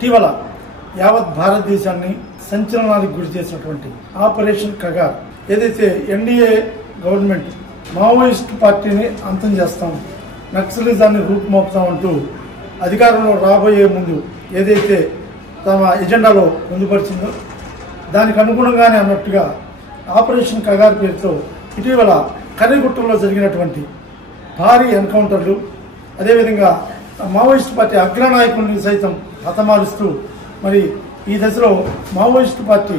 ఇటీవల యావత్ భారతదేశాన్ని సంచలనానికి గురి చేసినటువంటి ఆపరేషన్ కగార్ ఏదైతే ఎన్డీఏ గవర్నమెంట్ మావోయిస్ట్ పార్టీని అంతం చేస్తాం, నక్సలిజాన్ని రూపుమోపుతామంటూ అధికారంలో రాబోయే ముందు ఏదైతే తమ ఎజెండాలో పొందుపరిచిందో దానికి అనుగుణంగానే అన్నట్టుగా ఆపరేషన్ కగార్ పేరుతో ఇటీవల కర్రిగుట్టలో జరిగినటువంటి భారీ ఎన్కౌంటర్లు, అదేవిధంగా మావోయిస్టు పార్టీ అగ్రనాయకుల్ని సైతం హతమారుస్తూ మరి ఈ దశలో మావోయిస్టు పార్టీ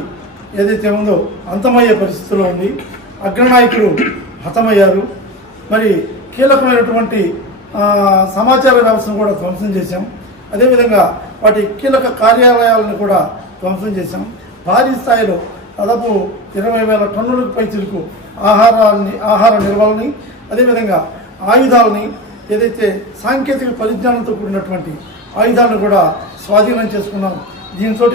ఏదైతే ఉందో అంతమయ్యే పరిస్థితిలో ఉంది. అగ్రనాయకులు హతమయ్యారు. మరి కీలకమైనటువంటి సమాచార వ్యవస్థను కూడా ధ్వంసం చేశాం. అదేవిధంగా వాటి కీలక కార్యాలయాలను కూడా ధ్వంసం చేశాం. భారీ స్థాయిలో దాదాపు 20,000 టన్నులకు పైచిలకు ఆహార నిల్వలని, అదేవిధంగా ఆయుధాలని, ఏదైతే సాంకేతిక పరిజ్ఞానంతో కూడినటువంటి ఆయుధాలను కూడా స్వాధీనం చేసుకున్నాం. దీంతో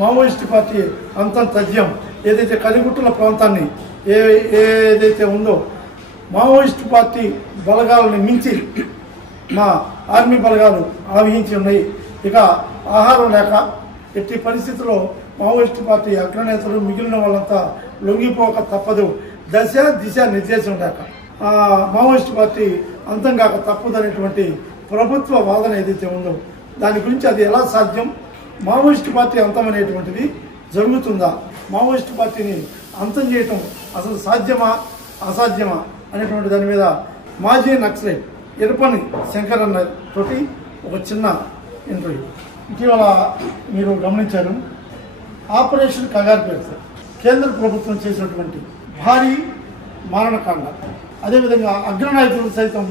మావోయిస్టు పార్టీ అంతం తథ్యం ఏదైతే కర్రిగుట్టల ప్రాంతాన్ని ఏదైతే ఉందో మావోయిస్టు పార్టీ బలగాలని మించి మా ఆర్మీ బలగాలు ఆవహించి ఉన్నాయి. ఇక ఆహారం లేక ఎట్టి పరిస్థితుల్లో మావోయిస్టు పార్టీ అగ్రనేతలు మిగిలిన వాళ్ళంతా లొంగిపోక తప్పదు. దశ దిశ నిర్దేశం లేక మావోయిస్టు పార్టీ అంతం కాక తప్పదనేటువంటి ప్రభుత్వ వాదన ఏదైతే ఉందో దాని గురించి అది ఎలా సాధ్యం, మావోయిస్టు పార్టీ అంతం అనేటువంటిది జరుగుతుందా, మావోయిస్టు పార్టీని అంతం చేయటం అసలు సాధ్యమా అసాధ్యమా అనేటువంటి దాని మీద మాజీ నక్సలైట్ ఎరుపని శంకరన్న తోటి ఒక చిన్న ఇంటర్వ్యూ ఇటీవల మీరు గమనించారు. ఆపరేషన్ కగార్ పేరుతో కేంద్ర ప్రభుత్వం చేసినటువంటి భారీ మారణకాండ, అదేవిధంగా అగ్రనాయకులు సైతం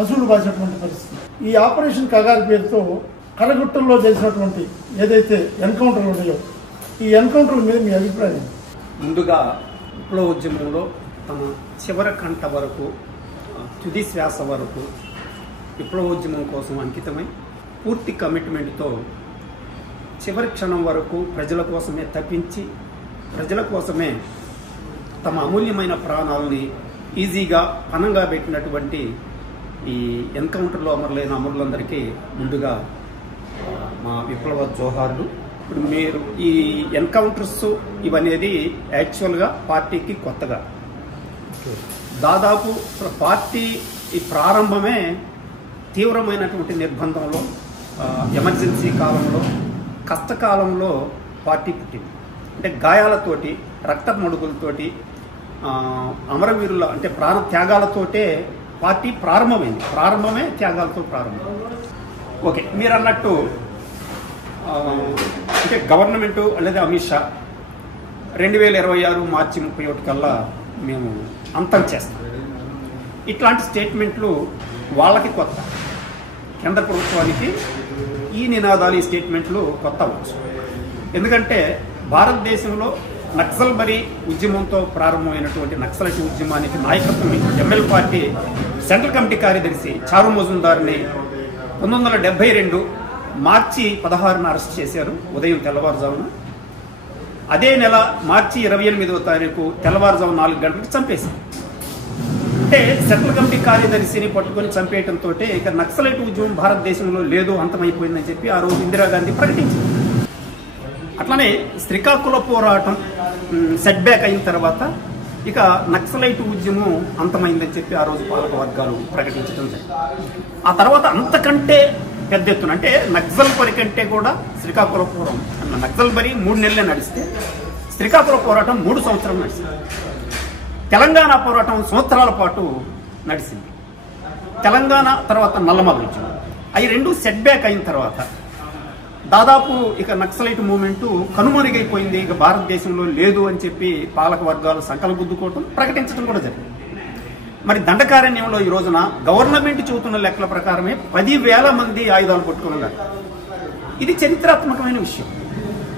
అసూలు బాసినటువంటి పరిస్థితి. ఈ ఆపరేషన్ కగార్ పేరుతో కర్రిగుట్టల్లో చేసినటువంటి ఏదైతే ఎన్కౌంటర్లు ఉన్నాయో ఈ ఎన్కౌంటర్ల మీద మీ అభిప్రాయం? ముందుగా విప్లవోద్యమంలో తమ చివరి కంట వరకు, తుది శ్వాస వరకు విప్లవోద్యమం కోసం అంకితమై పూర్తి కమిట్మెంట్తో చివరి క్షణం వరకు ప్రజల కోసమే తప్పించి ప్రజల కోసమే తమ అమూల్యమైన ప్రాణాలని ఈజీగా పనంగా పెట్టినటువంటి ఈ ఎన్కౌంటర్లో అమరులైన అమరులందరికీ ముందుగా మా విప్లవ జోహార్లు. ఇప్పుడు మీరు ఈ ఎన్కౌంటర్స్ ఇవనేది యాక్చువల్గా పార్టీకి కొత్తగా, దాదాపు పార్టీ ఈ ప్రారంభమే తీవ్రమైనటువంటి నిర్బంధంలో, ఎమర్జెన్సీ కాలంలో, కష్టకాలంలో పార్టీ పుట్టింది. అంటే గాయాలతోటి, రక్త మడుగులతోటి, అమరవీరుల అంటే ప్రాణ త్యాగాలతోటే పార్టీ ప్రారంభమైంది. ప్రారంభమే త్యాగాలతో ప్రారంభం. ఓకే, మీరు అన్నట్టు అంటే గవర్నమెంటు లేదా అమిత్ షా 2026 మార్చి 31 కల్లా మేము అంతం చేస్తాం, ఇట్లాంటి స్టేట్మెంట్లు వాళ్ళకి కొత్త, కేంద్ర ప్రభుత్వానికి ఈ నినాదాలు, ఈ స్టేట్మెంట్లు కొత్త అవ్వచ్చు. ఎందుకంటే భారతదేశంలో నక్సల్బరీ ఉద్యమంతో ప్రారంభమైనటువంటి నక్సలైట్ ఉద్యమానికి నాయకత్వం ఎంఎల్ పార్టీ సెంట్రల్ కమిటీ కార్యదర్శి చారు మజుందార్ని 1972 మార్చి 16న అరెస్ట్ చేశారు, ఉదయం తెల్లవారుజామున. అదే నెల మార్చి 28వ తారీఖు తెల్లవారుజాము 4 గంటలకు చంపేశారు. అంటే సెంట్రల్ కమిటీ కార్యదర్శిని పట్టుకొని చంపేయడంతో ఇక నక్సలైట్ ఉద్యమం భారతదేశంలో లేదు, అంతమైపోయిందని చెప్పి ఆ రోజు ఇందిరాగాంధీ ప్రకటించింది. అట్లనే శ్రీకాకుళ పోరాటం సెట్ బ్యాక్ అయిన తర్వాత ఇక నక్సలైట్ ఉద్యమం అంతమైందని చెప్పి ఆ రోజు పాలక వర్గాలు ప్రకటించడం జరిగింది. ఆ తర్వాత అంతకంటే పెద్ద ఎత్తున అంటే నక్సల్బరీ కంటే కూడా శ్రీకాకుళ పోరాటం, నక్సల్బరీ 3 నెలలే నడిస్తే శ్రీకాకుళ పోరాటం 3 సంవత్సరాలు నడిచింది. తెలంగాణ పోరాటం సంవత్సరాల పాటు నడిచింది. తెలంగాణ తర్వాత నల్లమల ఉద్యమం, అవి 2 సెట్ బ్యాక్ అయిన తర్వాత దాదాపు ఇక నక్సలైట్ మూవ్మెంట్ కనుమరుగైపోయింది, ఇక భారతదేశంలో లేదు అని చెప్పి పాలక వర్గాలు సంకల్పబుద్దుకోవటం, ప్రకటించడం కూడా జరిగింది. మరి దండకారణ్యంలో ఈ రోజున గవర్నమెంట్ చెబుతున్న లెక్కల ప్రకారమే 10,000 మంది ఆయుధాలు పట్టుకున్నారు. ఇది చరిత్రాత్మకమైన విషయం.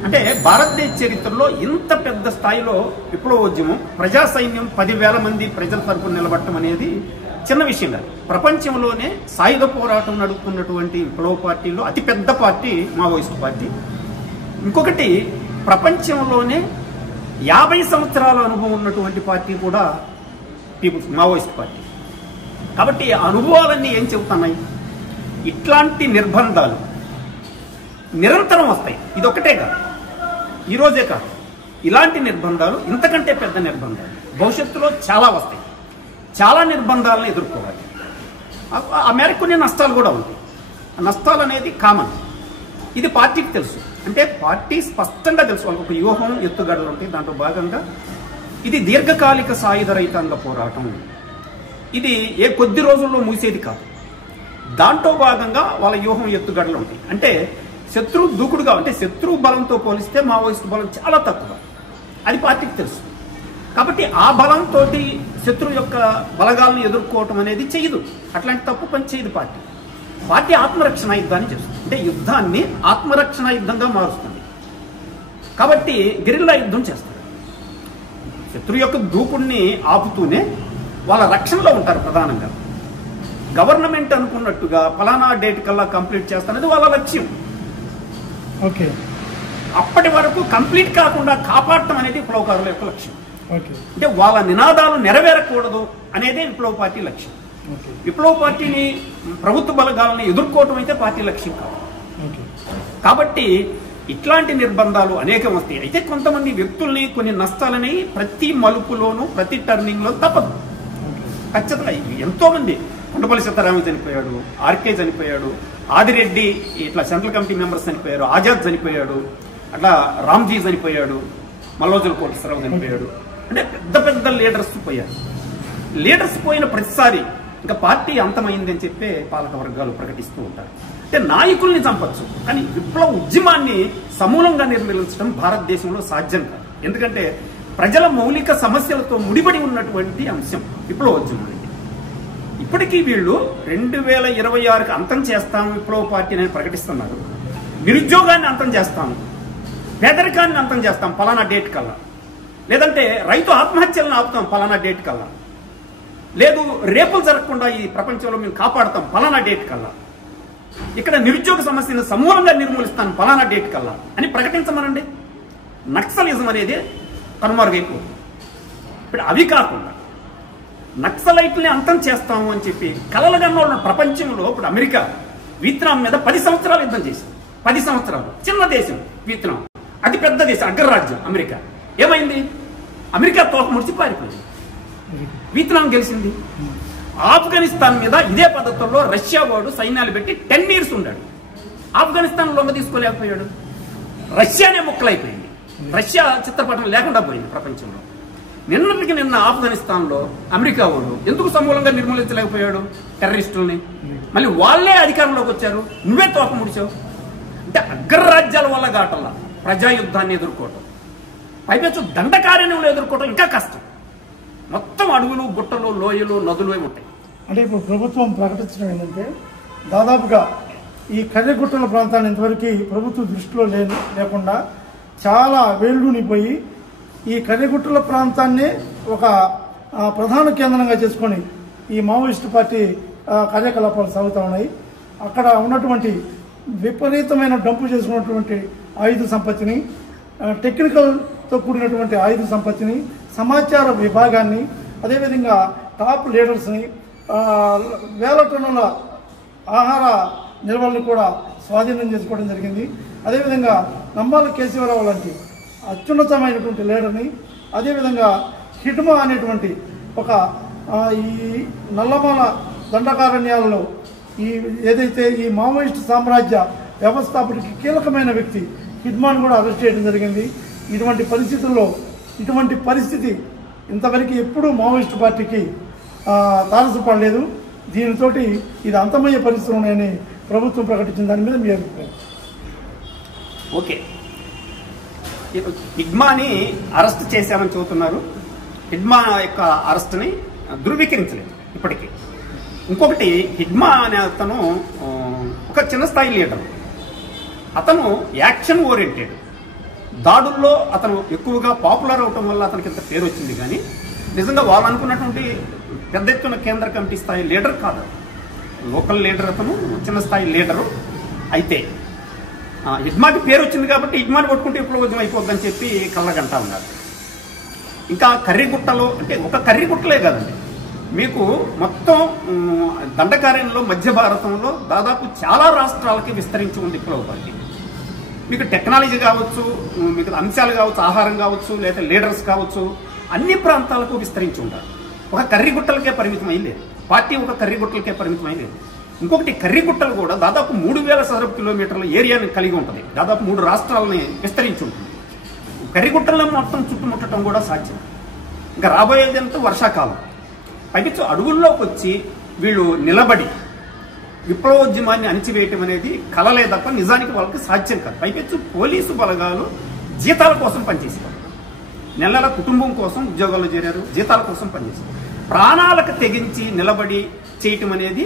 అంటే భారతదేశ చరిత్రలో ఇంత పెద్ద స్థాయిలో విప్లవోద్యమం, ప్రజా సైన్యం 10,000 మంది ప్రజల తరపున నిలబడటం అనేది చిన్న విషయం కాదు. ప్రపంచంలోనే సాయుధ పోరాటం నడుపుతున్నటువంటి విప్లవ పార్టీలో అతిపెద్ద పార్టీ మావోయిస్టు పార్టీ. ఇంకొకటి, ప్రపంచంలోనే 50 సంవత్సరాల అనుభవం ఉన్నటువంటి పార్టీ కూడా పీపుల్స్ మావోయిస్ట్ పార్టీ. కాబట్టి ఆ అనుభవాలన్నీ ఏం చెబుతున్నాయి? ఇట్లాంటి నిర్బంధాలు, నిరంతరం వస్తాయి. ఇది ఒకటే కాదు, ఈరోజే కాదు. ఇలాంటి నిర్బంధాలు, ఇంతకంటే పెద్ద నిర్బంధాలు భవిష్యత్తులో చాలా వస్తాయి. చాలా నిర్బంధాలను ఎదుర్కోవాలి. ఆ మేరకు కొన్ని నష్టాలు కూడా ఉంటాయి. నష్టాలు అనేది కామన్. ఇది పార్టీకి తెలుసు. అంటే పార్టీ స్పష్టంగా తెలుసు, వాళ్ళకి ఒక వ్యూహం, ఎత్తుగడలు ఉంటాయి. దాంట్లో భాగంగా ఇది దీర్ఘకాలిక సాయుధ రైతాంగ పోరాటం. ఇది ఏ కొద్ది రోజుల్లో ముగిసేది కాదు. దాంట్లో భాగంగా వాళ్ళ వ్యూహం, ఎత్తుగడలు ఉంటాయి. అంటే శత్రువు దూకుడుగా, అంటే శత్రువు బలంతో పోలిస్తే మావోయిస్టు బలం చాలా తక్కువ. అది పార్టీకి తెలుసు. కాబట్టి ఆ బలంతో శత్రువు యొక్క బలగాలను ఎదుర్కోవటం అనేది చేయదు. అట్లాంటి తప్పు పని చేయదు పార్టీ. పార్టీ ఆత్మరక్షణ యుద్ధాన్ని చేస్తుంది. అంటే యుద్ధాన్ని ఆత్మరక్షణ యుద్ధంగా మారుస్తుంది. కాబట్టి గెరిల్లా యుద్ధం చేస్తారు. శత్రువు యొక్క దూకుడిని ఆపుతూనే వాళ్ళ రక్షణలో ఉంటారు. ప్రధానంగా గవర్నమెంట్ అనుకున్నట్టుగా ఫలానా డేట్ కల్లా కంప్లీట్ చేస్తానది వాళ్ళ లక్ష్యం. ఓకే, అప్పటి వరకు కంప్లీట్ కాకుండా కాపాడటం అనేది విప్లవకారుల యొక్క లక్ష్యం. ఓకే, అంటే వాళ్ళ నినాదాలు నెరవేరకూడదు అనేదే విప్లవ పార్టీ లక్ష్యం. విప్లవ పార్టీని, ప్రభుత్వ బలగాలను ఎదుర్కోవటం అయితే పార్టీ లక్ష్యం కాదు. కాబట్టి ఇట్లాంటి నిర్బంధాలు అనేకం వస్తాయి. అయితే కొంతమంది వ్యక్తుల్ని, కొన్ని నష్టాలని ప్రతి మలుపులోనూ, ప్రతి టర్నింగ్ లో తప్పదు. ఖచ్చితంగా ఎంతో మంది, కొండపల్లి సీతారామయ్య చనిపోయాడు, ఆర్కే చనిపోయాడు, ఆదిరెడ్డి, ఇట్లా సెంట్రల్ కమిటీ మెంబర్స్ చనిపోయారు, ఆజాద్ చనిపోయాడు, అట్లా రామ్జీ చనిపోయాడు, మల్లోజుల కోటేశ్వరరావు చనిపోయాడు. అంటే పెద్ద పెద్ద లీడర్స్ పోయారు. లీడర్స్ పోయిన ప్రతిసారి ఇంకా పార్టీ అంతమైందని చెప్పే పాలక వర్గాలు ప్రకటిస్తూ ఉంటారు. అంటే నాయకుల్ని చంపచ్చు, కానీ విప్లవ ఉద్యమాన్ని సమూలంగా నిర్మూలించడం భారతదేశంలో సాధ్యం కాదు. ఎందుకంటే ప్రజల మౌలిక సమస్యలతో ముడిపడి ఉన్నటువంటి అంశం విప్లవోద్యమం. ఇప్పటికీ వీళ్ళు 2026కి అంతం చేస్తాము విప్లవ పార్టీ అని ప్రకటిస్తున్నారు. నిరుద్యోగాన్ని అంతం చేస్తాము, పేదరికాన్ని అంతం చేస్తాం పలానా డేట్ కల్లా, లేదంటే రైతు ఆత్మహత్యలను ఆపుతాం పలానా డేట్ కల్లా, లేదు రేపులు జరగకుండా ఈ ప్రపంచంలో మేము కాపాడుతాం పలానా డేట్ కల్లా, ఇక్కడ నిరుద్యోగ సమస్యను సమూలంగా నిర్మూలిస్తాను పలానా డేట్ కల్లా అని ప్రకటించమనండి. నక్సలిజం అనేది కనుమరుగైపోతుంది. ఇప్పుడు అవి కాకుండా నక్సలైట్లని అంతం చేస్తాము అని చెప్పి కలలుగన్న ఉన్న ప్రపంచంలో, ఇప్పుడు అమెరికా వియత్నాం మీద 10 సంవత్సరాలు యుద్ధం చేసింది. 10 సంవత్సరాలు. చిన్న దేశం వియత్నాం, అతి పెద్ద దేశం, అగ్రరాజ్యం అమెరికా. ఏమైంది? అమెరికా తోక ముడిచి పారిపోయింది. వియత్నాం గెలిచింది. ఆఫ్ఘనిస్తాన్ మీద ఇదే పద్ధతుల్లో రష్యా వాడు సైన్యాలు పెట్టి 10 years ఉన్నాడు. ఆఫ్ఘనిస్తాన్ లొంగ తీసుకోలేకపోయాడు. రష్యానే ముక్కలైపోయింది. రష్యా చిత్రపటం లేకుండా పోయింది ప్రపంచంలో. నిన్నటికి నిన్న ఆఫ్ఘనిస్తాన్ లో అమెరికా వాడు ఎందుకు సమూలంగా నిర్మూలించలేకపోయాడు టెర్రరిస్టుల్ని? మళ్ళీ వాళ్లే అధికారంలోకి వచ్చారు, నువ్వే తోక ముడిచావు. అంటే అగ్రరాజ్యాల వల్ల గాటల్లా ప్రజాయుద్ధాన్ని ఎదుర్కోవటం, పైపెచ్చు దండకారణ్యంలో ఎదుర్కోవటం ఇంకా కష్టం. మొత్తం అడవులు, గుట్టలు, లోయలు, నదులు ఉంటాయి. అంటే ఇప్పుడు ప్రభుత్వం ప్రకటించడం ఏంటంటే దాదాపుగా ఈ కర్రెగుట్టల ప్రాంతాన్ని ఇంతవరకు ప్రభుత్వం దృష్టిలో లేకుండా చాలా వేళ్ళూనిపోయి ఈ కర్రెగుట్టల ప్రాంతాన్ని ఒక ప్రధాన కేంద్రంగా చేసుకొని ఈ మావోయిస్టు పార్టీ కార్యకలాపాలు సాగుతూ ఉన్నాయి. అక్కడ ఉన్నటువంటి విపరీతమైన డంపు చేసుకున్నటువంటి ఆయుధ సంపత్తిని, టెక్నికల్తో కూడినటువంటి ఆయుధ సంపత్తిని, సమాచార విభాగాన్ని, అదేవిధంగా టాప్ లీడర్స్ని, వేల టన్నుల ఆహార నిల్వలను కూడా స్వాధీనం చేసుకోవడం జరిగింది. అదేవిధంగా నంబాల కేశవరావు లాంటి అత్యున్నతమైనటువంటి లీడర్ని, అదేవిధంగా హిడ్మా అనేటువంటి ఒక ఈ నల్లమాల దండకారణ్యాలలో ఈ ఏదైతే ఈ మావోయిస్టు సామ్రాజ్య వ్యవస్థాపకుడికి కీలకమైన వ్యక్తి హిడ్మాన్ కూడా అరెస్ట్ చేయడం జరిగింది. ఇటువంటి పరిస్థితుల్లో, ఇటువంటి పరిస్థితి ఇంతవరకు ఎప్పుడూ మావోయిస్టు పార్టీకి తారసపడలేదు. దీనితో ఇది అంతమయ్యే పరిస్థితులు ఉన్నాయని ప్రభుత్వం ప్రకటించిన దాని మీద మీ అభిప్రాయం? ఓకే, హిడ్మాని అరెస్ట్ చేశామని చెబుతున్నారు. హిడ్మా యొక్క అరెస్ట్ని ధృవీకరించలేదు ఇప్పటికీ. ఇంకొకటి, హిడ్మా అనే అతను ఒక చిన్న స్థాయి లీడర్. అతను యాక్షన్ ఓరియంటెడ్. దాడుల్లో అతను ఎక్కువగా పాపులర్ అవటం వల్ల అతనికి ఇంత పేరు వచ్చింది. కానీ నిజంగా వాళ్ళు అనుకున్నటువంటి పెద్ద ఎత్తున కేంద్ర కమిటీ స్థాయి లీడర్ కాదు. లోకల్ లీడర్, అతను చిన్న స్థాయి లీడరు. అయితే హిడ్మాకి పేరు వచ్చింది కాబట్టి హిడ్మాని కొట్టుకుంటే విప్లవోద్యమం అయిపోద్దని చెప్పి కళ్ళగంటా ఉన్నారు. ఇంకా కర్రీగుట్టలో, అంటే ఒక కర్రీగుట్టలే కాదండి, మీకు మొత్తం దండకార్యంలో మధ్య భారతంలో దాదాపు చాలా రాష్ట్రాలకి విస్తరించి ఉంది విప్లవ పార్టీ. మీకు టెక్నాలజీ కావచ్చు, మీకు అంశాలు కావచ్చు, ఆహారం కావచ్చు, లేదా లీడర్స్ కావచ్చు, అన్ని ప్రాంతాలకు విస్తరించి ఉంటారు. ఒక కర్రిగుట్టలకే పరిమితమై లేదు, పార్టీ ఒక కర్రిగుట్టలకే పరిమితమై లేదు. ఇంకొకటి కర్రిగుట్టలు కూడా దాదాపు 3000 చదరపు కిలోమీటర్ల ఏరియాని కలిగి ఉంటుంది, దాదాపు 3 రాష్ట్రాలని విస్తరించి ఉంటుంది. కర్రిగుట్టలను మొత్తం చుట్టుముట్టడం కూడా సాధ్యం. ఇంకా రాబోయేదంతా వర్షాకాలం. పైపెచ్చు అడుగుల్లోకి వచ్చి వీళ్ళు నిలబడి విప్లవోద్యమాన్ని అణిచివేయటం అనేది కలలే తప్ప నిజానికి వాళ్ళకి సాధ్యం కాదు. పైపెచ్చు పోలీసు బలగాలు జీతాల కోసం పనిచేసేవారు, నెలల కుటుంబం కోసం ఉద్యోగాల్లో చేరారు, జీతాల కోసం పనిచేశారు. ప్రాణాలకు తెగించి నిలబడి చేయటం అనేది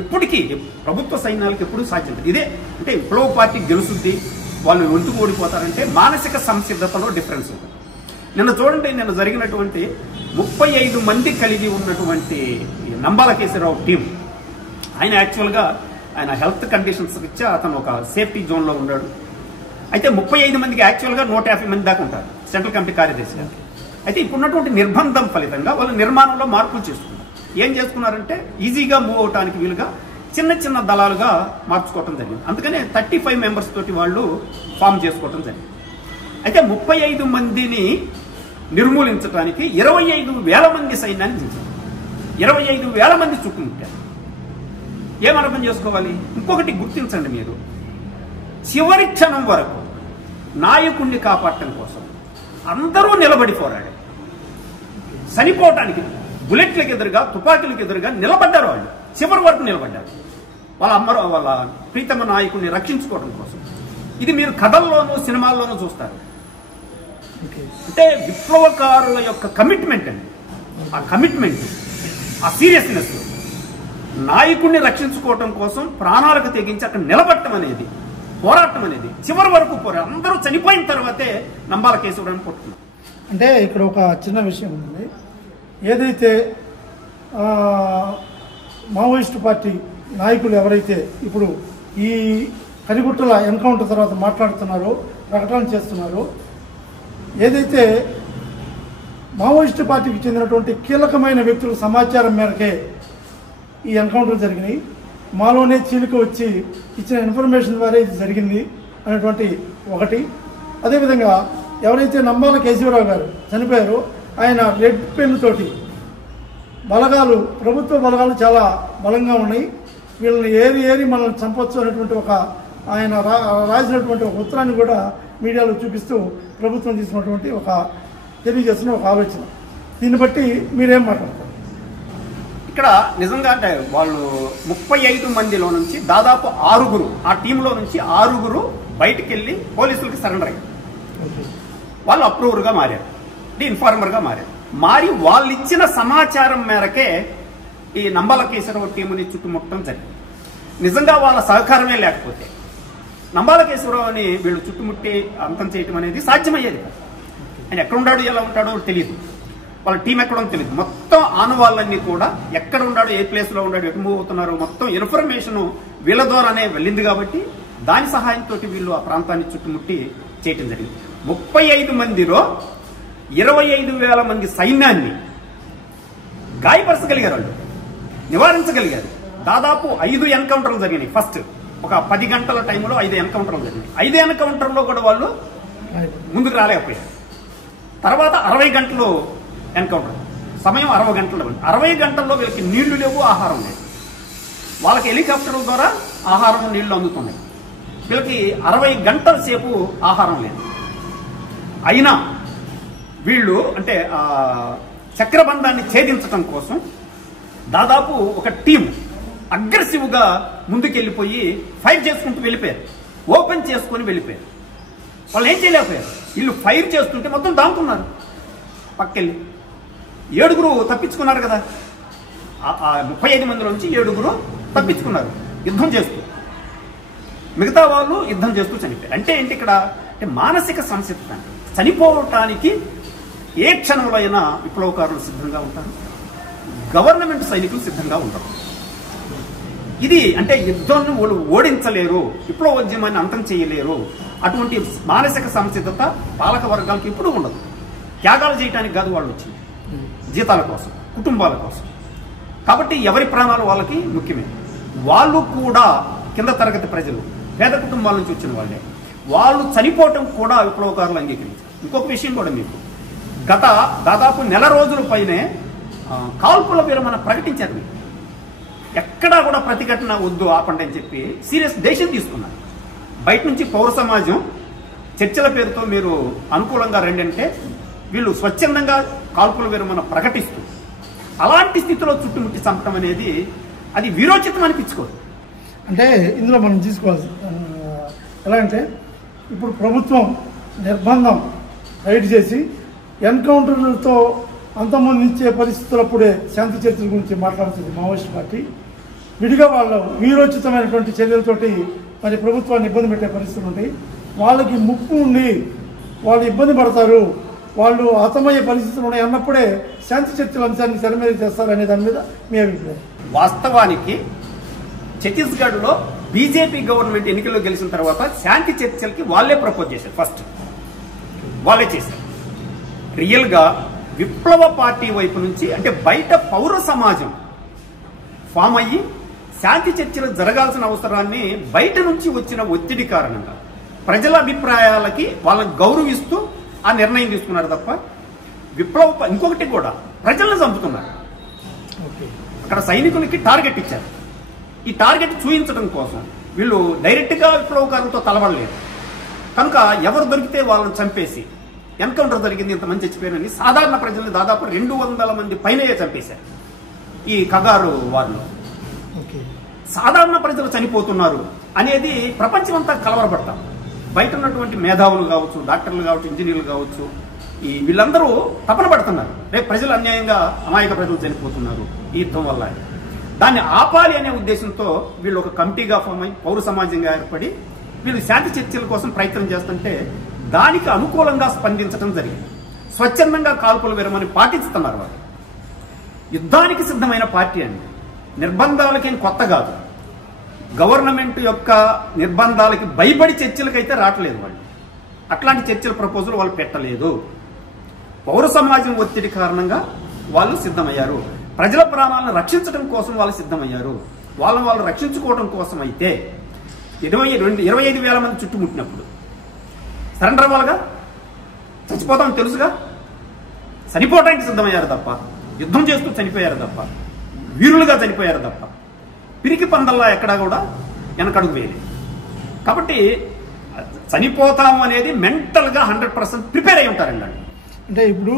ఎప్పటికీ ప్రభుత్వ సైన్యాలకు ఎప్పుడూ సాధ్యం కాదు. ఇదే అంటే విప్లవ పార్టీ గెలుస్తుంది, వాళ్ళు ఒంటుకు ఓడిపోతారంటే మానసిక సంసిద్ధతలో డిఫరెన్స్ ఉంటుంది. నిన్న చూడండి, నిన్న జరిగినటువంటి 35 మంది కలిగి ఉన్నటువంటి నంబాల కేశవరావు టీం, ఆయన యాక్చువల్గా ఆయన హెల్త్ కండిషన్స్ ఇచ్చా అతను ఒక సేఫ్టీ జోన్లో ఉన్నాడు. అయితే 35 మందికి యాక్చువల్గా 150 మంది దాకా ఉంటారు సెంట్రల్ కమిటీ కార్యదర్శి గారు. అయితే ఇప్పుడున్నటువంటి నిర్బంధం ఫలితంగా వాళ్ళు నిర్మాణంలో మార్పులు చేసుకున్నారు. ఏం చేసుకున్నారంటే ఈజీగా మూవ్ అవడానికి వీలుగా చిన్న చిన్న దళాలుగా మార్చుకోవటం జరిగింది. అందుకనే 35 మెంబర్స్ తోటి వాళ్ళు ఫామ్ చేసుకోవటం జరిగింది. అయితే 35 మందిని నిర్మూలించడానికి 25,000 మంది సైన్యాన్ని చేశారు. 25,000 మంది చుట్టుముట్టారు. ఏమర్థం చేసుకోవాలి? ఇంకొకటి గుర్తించండి, మీరు చివరి క్షణం వరకు నాయకుడిని కాపాడటం కోసం అందరూ నిలబడి పోరాడారు. చనిపోవటానికి బుల్లెట్లకు ఎదురుగా, తుపాకీలకు ఎదురుగా నిలబడ్డారు. వాళ్ళు చివరి వరకు నిలబడ్డారు వాళ్ళ ప్రీతమ నాయకుడిని రక్షించుకోవడం కోసం. ఇది మీరు కథల్లోనూ సినిమాల్లోనూ చూస్తారు. అంటే విప్లవకారుల యొక్క కమిట్మెంట్ అండి, ఆ కమిట్మెంట్, ఆ సీరియస్నెస్, నాయకుడిని రక్షించుకోవటం కోసం ప్రాణాలకు తెగించి అక్కడ నిలబడటం అనేది, పోరాటం అనేది చివరి వరకు పోరాడు. అందరూ చనిపోయిన తర్వాతే నంబాల కేశవరావుని పట్టుకున్నారు. అంటే ఇక్కడ ఒక చిన్న విషయం ఉంది. ఏదైతే మావోయిస్టు పార్టీ నాయకులు ఎవరైతే ఇప్పుడు ఈ కరిగుట్టల ఎన్కౌంటర్ తర్వాత మాట్లాడుతున్నారో, ప్రకటన చేస్తున్నారో, ఏదైతే మావోయిస్టు పార్టీకి చెందినటువంటి కీలకమైన వ్యక్తుల సమాచారం మేరకే ఈ ఎన్కౌంటర్ జరిగినాయి, మాలోనే చీలిక వచ్చి ఇచ్చిన ఇన్ఫర్మేషన్ ద్వారా ఇది జరిగింది అనేటువంటి ఒకటి. అదేవిధంగా ఎవరైతే నంబాల కేశవరావు గారు చనిపోయారో ఆయన రెడ్ పెన్ తోటి బలగాలు, ప్రభుత్వ బలగాలు చాలా బలంగా ఉన్నాయి, వీళ్ళని ఏరి మనల్ని చంపొచ్చు అనేటువంటి ఒక ఆయన రాసినటువంటి ఒక ఉత్తరాన్ని కూడా మీడియాలో చూపిస్తూ ప్రభుత్వం తీసుకున్నటువంటి ఒక తెలియజేస్తున్న ఒక ఆలోచన. దీన్ని బట్టి మీరేం మాట్లాడతారు? ఇక్కడ నిజంగా అంటే వాళ్ళు 35 మందిలో నుంచి దాదాపు 6 ఆ టీంలో నుంచి 6 బయటికి వెళ్ళి పోలీసులకి సరెండర్ అయ్యారు. వాళ్ళు అప్రూవర్గా మారారు, ఇన్ఫార్మర్గా మారి వాళ్ళు ఇచ్చిన సమాచారం మేరకే ఈ నంబాల కేశవరావు టీముని చుట్టుముట్టడం జరిగింది. నిజంగా వాళ్ళ సహకారమే లేకపోతే నంబాల కేశవరావుని వీళ్ళు చుట్టుముట్టి అంతం చేయటం అనేది సాధ్యమయ్యేది కాదు. ఆయన ఎక్కడ ఉన్నాడో, ఎలా ఉంటాడో తెలియదు, వాళ్ళ టీం ఎక్కడో తెలియదు. మొత్తం ఆనవాళ్ళన్నీ కూడా ఎక్కడ ఉన్నాడో, ఏ ప్లేస్లో ఉన్నాడో, ఎటు మూవ్ అవుతున్నారో మొత్తం ఇన్ఫర్మేషన్ వీళ్ళ ద్వారానే వెళ్ళింది. కాబట్టి దాని సహాయంతో వీళ్ళు ఆ ప్రాంతాన్ని చుట్టుముట్టి చేయటం జరిగింది. 35 మందిలో 25,000 మంది సైన్యాన్ని గాయపరచగలిగారు, వాళ్ళు నివారించగలిగారు. దాదాపు 5 ఎన్కౌంటర్లు జరిగినాయి. ఫస్ట్ ఒక 10 గంటల టైంలో 5 ఎన్కౌంటర్లు జరిగినాయి. 5 ఎన్కౌంటర్లో కూడా వాళ్ళు ముందుకు రాలేకపోయారు. తర్వాత 60 గంటలు ఎన్కౌంటర్ సమయం, 60 గంటలు. 60 గంటల్లో వీళ్ళకి నీళ్లు లేవు, ఆహారం లేదు. వాళ్ళకి హెలికాప్టర్ల ద్వారా ఆహారం, నీళ్లు అందుతున్నాయి. వీళ్ళకి 60 గంటల సేపు ఆహారం లేదు. అయినా వీళ్ళు అంటే చక్రబంధాన్ని ఛేదించడం కోసం దాదాపు ఒక టీం అగ్రెసివ్గా ముందుకెళ్ళిపోయి ఫైర్ చేసుకుంటూ వెళ్ళిపోయారు, ఓపెన్ చేసుకొని వెళ్ళిపోయారు. వాళ్ళు ఏం చేయలేకపోయారు. వీళ్ళు ఫైర్ చేస్తుంటే మొత్తం దాంకున్నారు పక్కెళ్ళి. 7 తప్పించుకున్నారు కదా, ఆ 35 మందిలో నుంచి 7 తప్పించుకున్నారు యుద్ధం చేస్తూ. మిగతా వాళ్ళు యుద్ధం చేస్తూ చనిపోయారు. అంటే ఏంటి ఇక్కడ అంటే మానసిక సంసిద్ధత. చనిపోవటానికి ఏ క్షణంలో అయినా విప్లవకారులు సిద్ధంగా ఉంటారు, గవర్నమెంట్ సైనికులు సిద్ధంగా ఉంటారు. ఇది అంటే యుద్ధాన్ని వాళ్ళు ఓడించలేరు, విప్లవోద్యమాన్ని అంతం చేయలేరు. అటువంటి మానసిక సంసిద్ధత పాలక వర్గాలకు ఎప్పుడూ ఉండదు. త్యాగాలు చేయడానికి కాదు వాళ్ళు వచ్చింది, జీతాల కోసం, కుటుంబాల కోసం. కాబట్టి ఎవరి ప్రాణాలు వాళ్ళకి ముఖ్యమే. వాళ్ళు కూడా కింద తరగతి ప్రజలు, పేద కుటుంబాల నుంచి వచ్చిన వాళ్ళే. వాళ్ళు చనిపోవటం కూడా విప్లవకారులు అంగీకరించారు. ఇంకొక విషయం కూడా మీకు దాదాపు నెల రోజుల పైనే కాల్పుల విరమణ ప్రకటించారు. మీరు ఎక్కడా కూడా ప్రతిఘటన వద్దు ఆపండి అని చెప్పి సీరియస్ డెసిషన్ తీసుకున్నారు. బయట నుంచి పౌర సమాజం చర్చల పేరుతో మీరు అనుకూలంగా రండి వీళ్ళు స్వచ్ఛందంగా కాల్పుల విరమణ ప్రకటిస్తూ అలాంటి స్థితిలో చుట్టుముట్టి చంపడం అనేది అది వీరోచితం అనిపించుకోదు. అంటే ఇందులో మనం తీసుకోవాలి ఎలా అంటే ఇప్పుడు ప్రభుత్వం నిర్బంధం రైడ్ చేసి ఎన్కౌంటర్లతో అంతమొందించే పరిస్థితులప్పుడే శాంతి చర్చల గురించి మాట్లాడుతుంది మావోయిస్ట్ పార్టీ. విడిగా వాళ్ళు వీరోచితమైనటువంటి చర్యలతోటి మరి ప్రభుత్వాన్ని ఇబ్బంది పెట్టే పరిస్థితులు ఉంటాయి. వాళ్ళకి ముప్పు ఉండి వాళ్ళు ఇబ్బంది పడతారు, వాళ్ళు హతమయ్యే పరిస్థితులు ఉన్నాయి అన్నప్పుడే శాంతి చర్చల అంశాన్ని తెర మీద చేస్తారు అనే దాని మీద మీ అభిప్రాయం. వాస్తవానికి ఛత్తీస్గఢ్లో బీజేపీ గవర్నమెంట్ ఎన్నికల్లో గెలిచిన తర్వాత శాంతి చర్చలకి వాళ్ళే ప్రపోజ్ చేశారు. ఫస్ట్ వాళ్ళే చేశారు. రియల్గా విప్లవ పార్టీ వైపు నుంచి అంటే బయట పౌర సమాజం ఫామ్ అయ్యి శాంతి చర్చలు జరగాల్సిన అవసరాన్ని బయట నుంచి వచ్చిన ఒత్తిడి కారణంగా ప్రజల అభిప్రాయాలకి వాళ్ళని గౌరవిస్తూ ఆ నిర్ణయం తీసుకున్నారు తప్ప ఇంకొకటి కూడా ప్రజలను చంపుతున్నారు. అక్కడ సైనికులకి టార్గెట్ ఇచ్చారు. ఈ టార్గెట్ చూపించడం కోసం వీళ్ళు డైరెక్ట్గా విప్లవకారులతో తలబడలేదు కనుక ఎవరు దొరికితే వాళ్ళని చంపేసి ఎన్కౌంటర్ జరిగింది, ఇంతమంది చచ్చిపోయారని సాధారణ ప్రజల్ని దాదాపు 200 మంది పైనే చంపేశారు. ఈ కగారు వారిలో సాధారణ ప్రజలు చనిపోతున్నారు అనేది ప్రపంచమంతా కలవరపడతాం. బయట ఉన్నటువంటి మేధావులు కావచ్చు, డాక్టర్లు కావచ్చు, ఇంజనీర్లు కావచ్చు, ఈ వీళ్ళందరూ తపన పడుతున్నారు. రేపు ప్రజలు అన్యాయంగా అమాయక ప్రజలు చనిపోతున్నారు ఈ యుద్ధం వల్ల. దాన్ని ఆపాలి అనే ఉద్దేశంతో వీళ్ళు ఒక కమిటీగా ఫామ్ అయి పౌర సమాజంగా ఏర్పడి వీళ్ళు శాంతి చర్చల కోసం ప్రయత్నం చేస్తుంటే దానికి అనుకూలంగా స్పందించడం జరిగింది. స్వచ్ఛందంగా కాల్పుల విరమని పాటిస్తున్నారు. వాళ్ళు యుద్ధానికి సిద్ధమైన పార్టీ అండి. నిర్బంధాలకేం కొత్త కాదు. గవర్నమెంట్ యొక్క నిర్బంధాలకి భయపడి చర్చలకైతే రావట్లేదు వాళ్ళు. అట్లాంటి చర్చల ప్రపోజల్ వాళ్ళు పెట్టలేదు. పౌర సమాజం ఒత్తిడి కారణంగా వాళ్ళు సిద్ధమయ్యారు. ప్రజల ప్రాణాలను రక్షించడం కోసం వాళ్ళు సిద్ధమయ్యారు. వాళ్ళు రక్షించుకోవడం కోసం అయితే 25,000 మంది చుట్టుముట్టినప్పుడు సరెండర్ అవ్వాలిగా, చచ్చిపోతామని తెలుసుగా, చనిపోవడానికి సిద్ధమయ్యారు తప్ప యుద్ధం చేస్తూ చనిపోయారు తప్ప వీరులుగా చనిపోయారు తప్ప పిరికి పందల్లా ఎక్కడా కూడా వెనకడుగు వేయలేదు. కాబట్టి చనిపోతాము అనేది మెంటల్గా 100% ప్రిపేర్ అయి ఉంటారండి. అంటే ఇప్పుడు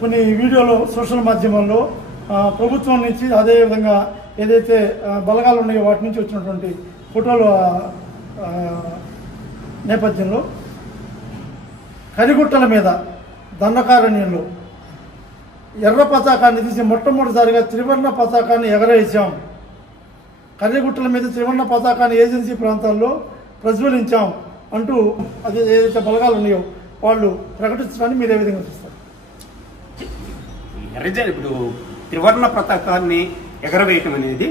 కొన్ని వీడియోలో సోషల్ మాధ్యమాల్లో ప్రభుత్వం నుంచి అదేవిధంగా ఏదైతే బలగాలు ఉన్నాయో వాటి నుంచి వచ్చినటువంటి ఫోటోలు నేపథ్యంలో కరిగుట్టల మీద దండకారణ్యంలో ఎర్ర పతాకాన్ని తీసి మొట్టమొదటిసారిగా త్రివర్ణ పతాకాన్ని ఎగరేసాం, కర్రెగుట్టల మీద త్రివర్ణ పతాకాన్ని ఏజెన్సీ ప్రాంతాల్లో ప్రజ్వలించాం అంటూ అది ఏదైతే బలగాలు ఉన్నాయో వాళ్ళు ప్రకటించడాన్ని మీరు ఏ విధంగా చూస్తారు? ఇప్పుడు త్రివర్ణ పతాకాన్ని ఎగరవేయటం అనేది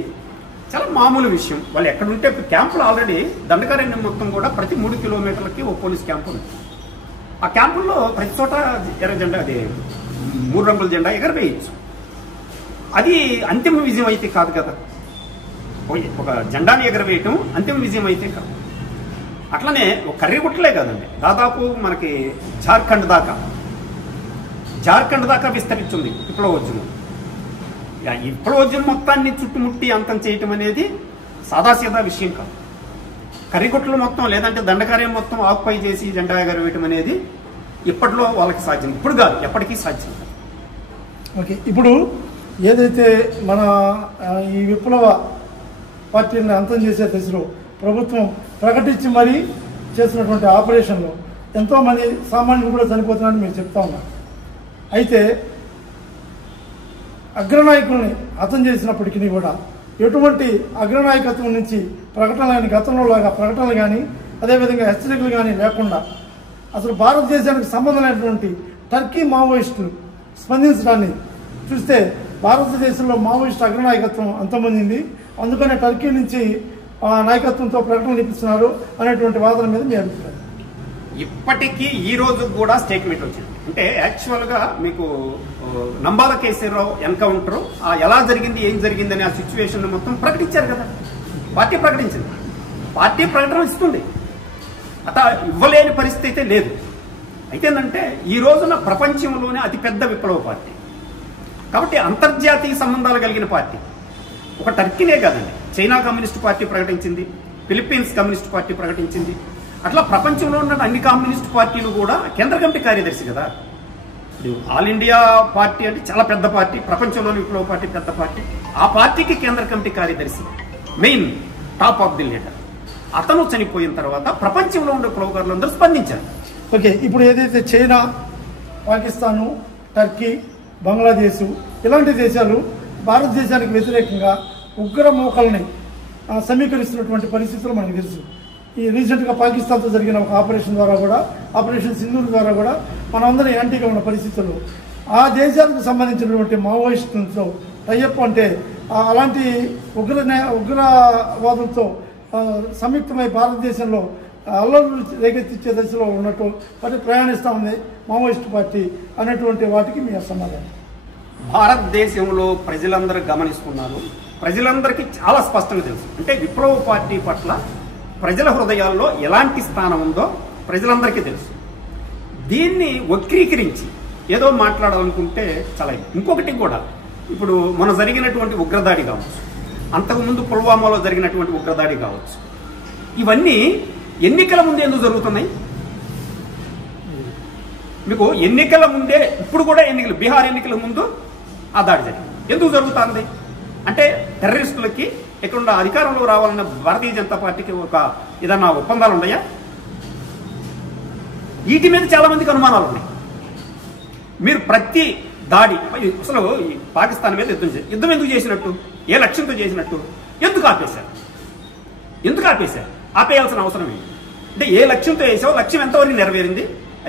చాలా మామూలు విషయం. వాళ్ళు ఎక్కడుంటే క్యాంపులు ఆల్రెడీ దండకారణ్యం మొత్తం కూడా ప్రతి 3 కిలోమీటర్లకి ఓ పోలీస్ క్యాంపు ఉంది. ఆ క్యాంపుల్లో ప్రతి చోట ఎర్ర జెండా, అది 3 రంగుల జెండా ఎగరవేయచ్చు. అది అంతిమ విజయం అయితే కాదు కదా. ఒక జెండాని ఎగరవేయటం అంతిమ విజయం అయితే కాదు. అట్లనే ఒక కర్రెగుట్టలే కాదండి, దాదాపు మనకి జార్ఖండ్ దాకా విస్తరించింది విప్లవోద్యమం. ఈ విప్లవోద్యమం మొత్తాన్ని చుట్టుముట్టి అంతం చేయటం అనేది సాదాసీదా విషయం కాదు. కర్రెగుట్టలు మొత్తం లేదంటే దండకార్యం మొత్తం ఆక్యుపై చేసి జెండా ఎగరవేయటం అనేది ఇప్పట్లో వాళ్ళకి సాధ్యం, ఇప్పుడు కాదు ఎప్పటికీ సాధ్యం. ఓకే, ఇప్పుడు ఏదైతే మన ఈ విప్లవ పార్టీని అంతం చేసే దశలో ప్రభుత్వం ప్రకటించి మరీ చేసినటువంటి ఆపరేషన్లో ఎంతోమంది సామాన్యులు కూడా చనిపోతున్నారని మీరు చెప్తా ఉన్నారు. అయితే అగ్రనాయకుల్ని హతం చేసినప్పటికీ కూడా ఎటువంటి అగ్రనాయకత్వం నుంచి ప్రకటనలు కానీ గతంలో లాగా ప్రకటనలు కానీ అదేవిధంగా హెచ్చరికలు కానీ లేకుండా అసలు భారతదేశానికి సంబంధం లేనటువంటి టర్కీ మావోయిస్టులు స్పందించడాన్ని చూస్తే భారతదేశంలో మావోయిస్టు అగ్రనాయకత్వం అంతమందింది, అందుకనే టర్కీ నుంచి నాయకత్వంతో ప్రకటనలు ఇప్పిస్తున్నారు అనేటువంటి వాదన మీద మీ అభిప్రాయం? ఇప్పటికీ ఈ రోజు కూడా స్టేట్మెంట్ వచ్చింది. అంటే యాక్చువల్గా మీకు నంబాల కేసీరావు ఎన్కౌంటర్ ఎలా జరిగింది, ఏం జరిగింది అనే ఆ సిచ్యువేషన్ మొత్తం ప్రకటించారు కదా. పార్టీ ప్రకటించింది, పార్టీ ప్రకటన ఇస్తుంది. అట్లా ఇవ్వలేని పరిస్థితి అయితే లేదు. అయితే ఏంటంటే ఈ రోజున ప్రపంచంలోనే అతిపెద్ద విప్లవ పార్టీ, కాబట్టి అంతర్జాతీయ సంబంధాలు కలిగిన పార్టీ. ఒక టర్కీనే కాదండి, చైనా కమ్యూనిస్ట్ పార్టీ ప్రకటించింది, ఫిలిప్పీన్స్ కమ్యూనిస్ట్ పార్టీ ప్రకటించింది. అట్లా ప్రపంచంలో ఉన్న అన్ని కమ్యూనిస్ట్ పార్టీలు కూడా కేంద్ర కమిటీ కార్యదర్శి కదా. ఆల్ ఇండియా పార్టీ అంటే చాలా పెద్ద పార్టీ, ప్రపంచంలోని విప్లవ పార్టీ పెద్ద పార్టీ. ఆ పార్టీకి కేంద్ర కమిటీ కార్యదర్శి, main top of the leader. అతను చనిపోయిన తర్వాత ప్రపంచంలో ఉండే విప్లవకారులందరూ స్పందించారు. ఓకే, ఇప్పుడు ఏదైతే చైనా, పాకిస్తాను, టర్కీ, బంగ్లాదేశ్ ఇలాంటి దేశాలు భారతదేశానికి వ్యతిరేకంగా ఉగ్ర మోకల్ని సమీకరిస్తున్నటువంటి పరిస్థితులు మనకు తెలుసు. ఈ రీసెంట్గా పాకిస్తాన్తో జరిగిన ఒక ఆపరేషన్ ద్వారా కూడా, ఆపరేషన్ సింధూర్ ద్వారా కూడా మనందరం యాంటీగా ఉన్న పరిస్థితులు, ఆ దేశాలకు సంబంధించినటువంటి మావోయిస్టులతో టైఅప్ అంటే అలాంటి ఉగ్రవాదులతో సంయుక్తమై భారతదేశంలో అల్లర్లు రేకెత్తించే దశలో ఉన్నట్టు మరి ప్రయాణిస్తూ ఉంది మావోయిస్టు పార్టీ అనేటువంటి వాటికి మీ సమాధానం. భారతదేశంలో ప్రజలందరూ గమనిస్తున్నారు, ప్రజలందరికీ చాలా స్పష్టంగా తెలుసు. అంటే విప్లవ పార్టీ పట్ల ప్రజల హృదయాల్లో ఎలాంటి స్థానం ఉందో ప్రజలందరికీ తెలుసు. దీన్ని వక్రీకరించి ఏదో మాట్లాడాలనుకుంటే చాలా. ఇంకొకటి కూడా, ఇప్పుడు మన జరిగినటువంటి ఉగ్రదాడి కావచ్చు, అంతకుముందు పుల్వామాలో జరిగినటువంటి ఉగ్రదాడి కావచ్చు, ఇవన్నీ ఎన్నికల ముందే ఎందుకు జరుగుతున్నాయి? మీకు ఎన్నికల ముందే, ఇప్పుడు కూడా ఎన్నికలు, బీహార్ ఎన్నికల ముందు ఆ దాడి జరిగింది. ఎందుకు జరుగుతుంది అంటే టెర్రరిస్టులకి ఇక్కడ అధికారంలో రావాలన్న భారతీయ జనతా పార్టీకి ఒక ఏదన్నా ఒప్పందాలు ఉన్నాయా? వీటి మీద చాలా మందికి అనుమానాలు ఉన్నాయి. మీరు ప్రతి దాడి, అసలు ఈ పాకిస్తాన్ మీద యుద్ధం ఎందుకు చేసినట్టు, ఏ లక్ష్యంతో చేసినట్టు, ఎందుకు ఆపేశారు? ఆపేయాల్సిన అవసరం ఏంటి? అంటే ఏ లక్ష్యంతో వేసావో, లక్ష్యం ఎంతవరకు నెరవేరింది,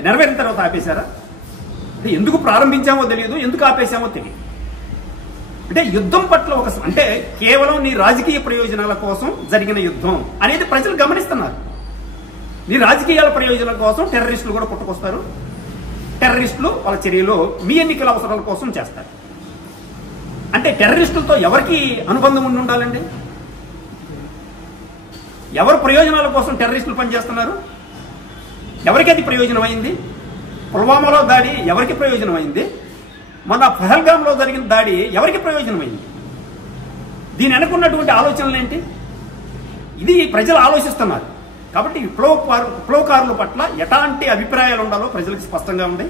నెరవేరిన తర్వాత ఆపేశారా? అంటే ఎందుకు ప్రారంభించామో తెలియదు, ఎందుకు ఆపేశామో తెలియదు. అంటే యుద్ధం పట్ల అంటే కేవలం నీ రాజకీయ ప్రయోజనాల కోసం జరిగిన యుద్ధం అనేది ప్రజలు గమనిస్తున్నారు. నీ రాజకీయాల ప్రయోజనాల కోసం టెర్రరిస్టులు కూడా పుట్టుకొస్తారు. టెర్రరిస్టులు వాళ్ళ చర్యలు మీ ఎన్నికల అవసరాల కోసం చేస్తారు. అంటే టెర్రరిస్టులతో ఎవరికి అనుబంధం ఉండి ఉండాలండి? ఎవరు ప్రయోజనాల కోసం టెర్రరిస్టులు పనిచేస్తున్నారు? ఎవరికి అది ప్రయోజనమైంది? పుల్వామాలో దాడి ఎవరికి ప్రయోజనమైంది? మన పహల్గామ్లో జరిగిన దాడి ఎవరికి ప్రయోజనమైంది? దీని వెనుకున్నటువంటి ఆలోచనలు ఏంటి? ఇది ప్రజలు ఆలోచిస్తున్నారు. కాబట్టి విప్లవకారుల పట్ల ఎలాంటి అభిప్రాయాలు ఉండాలో ప్రజలకు స్పష్టంగా ఉంది.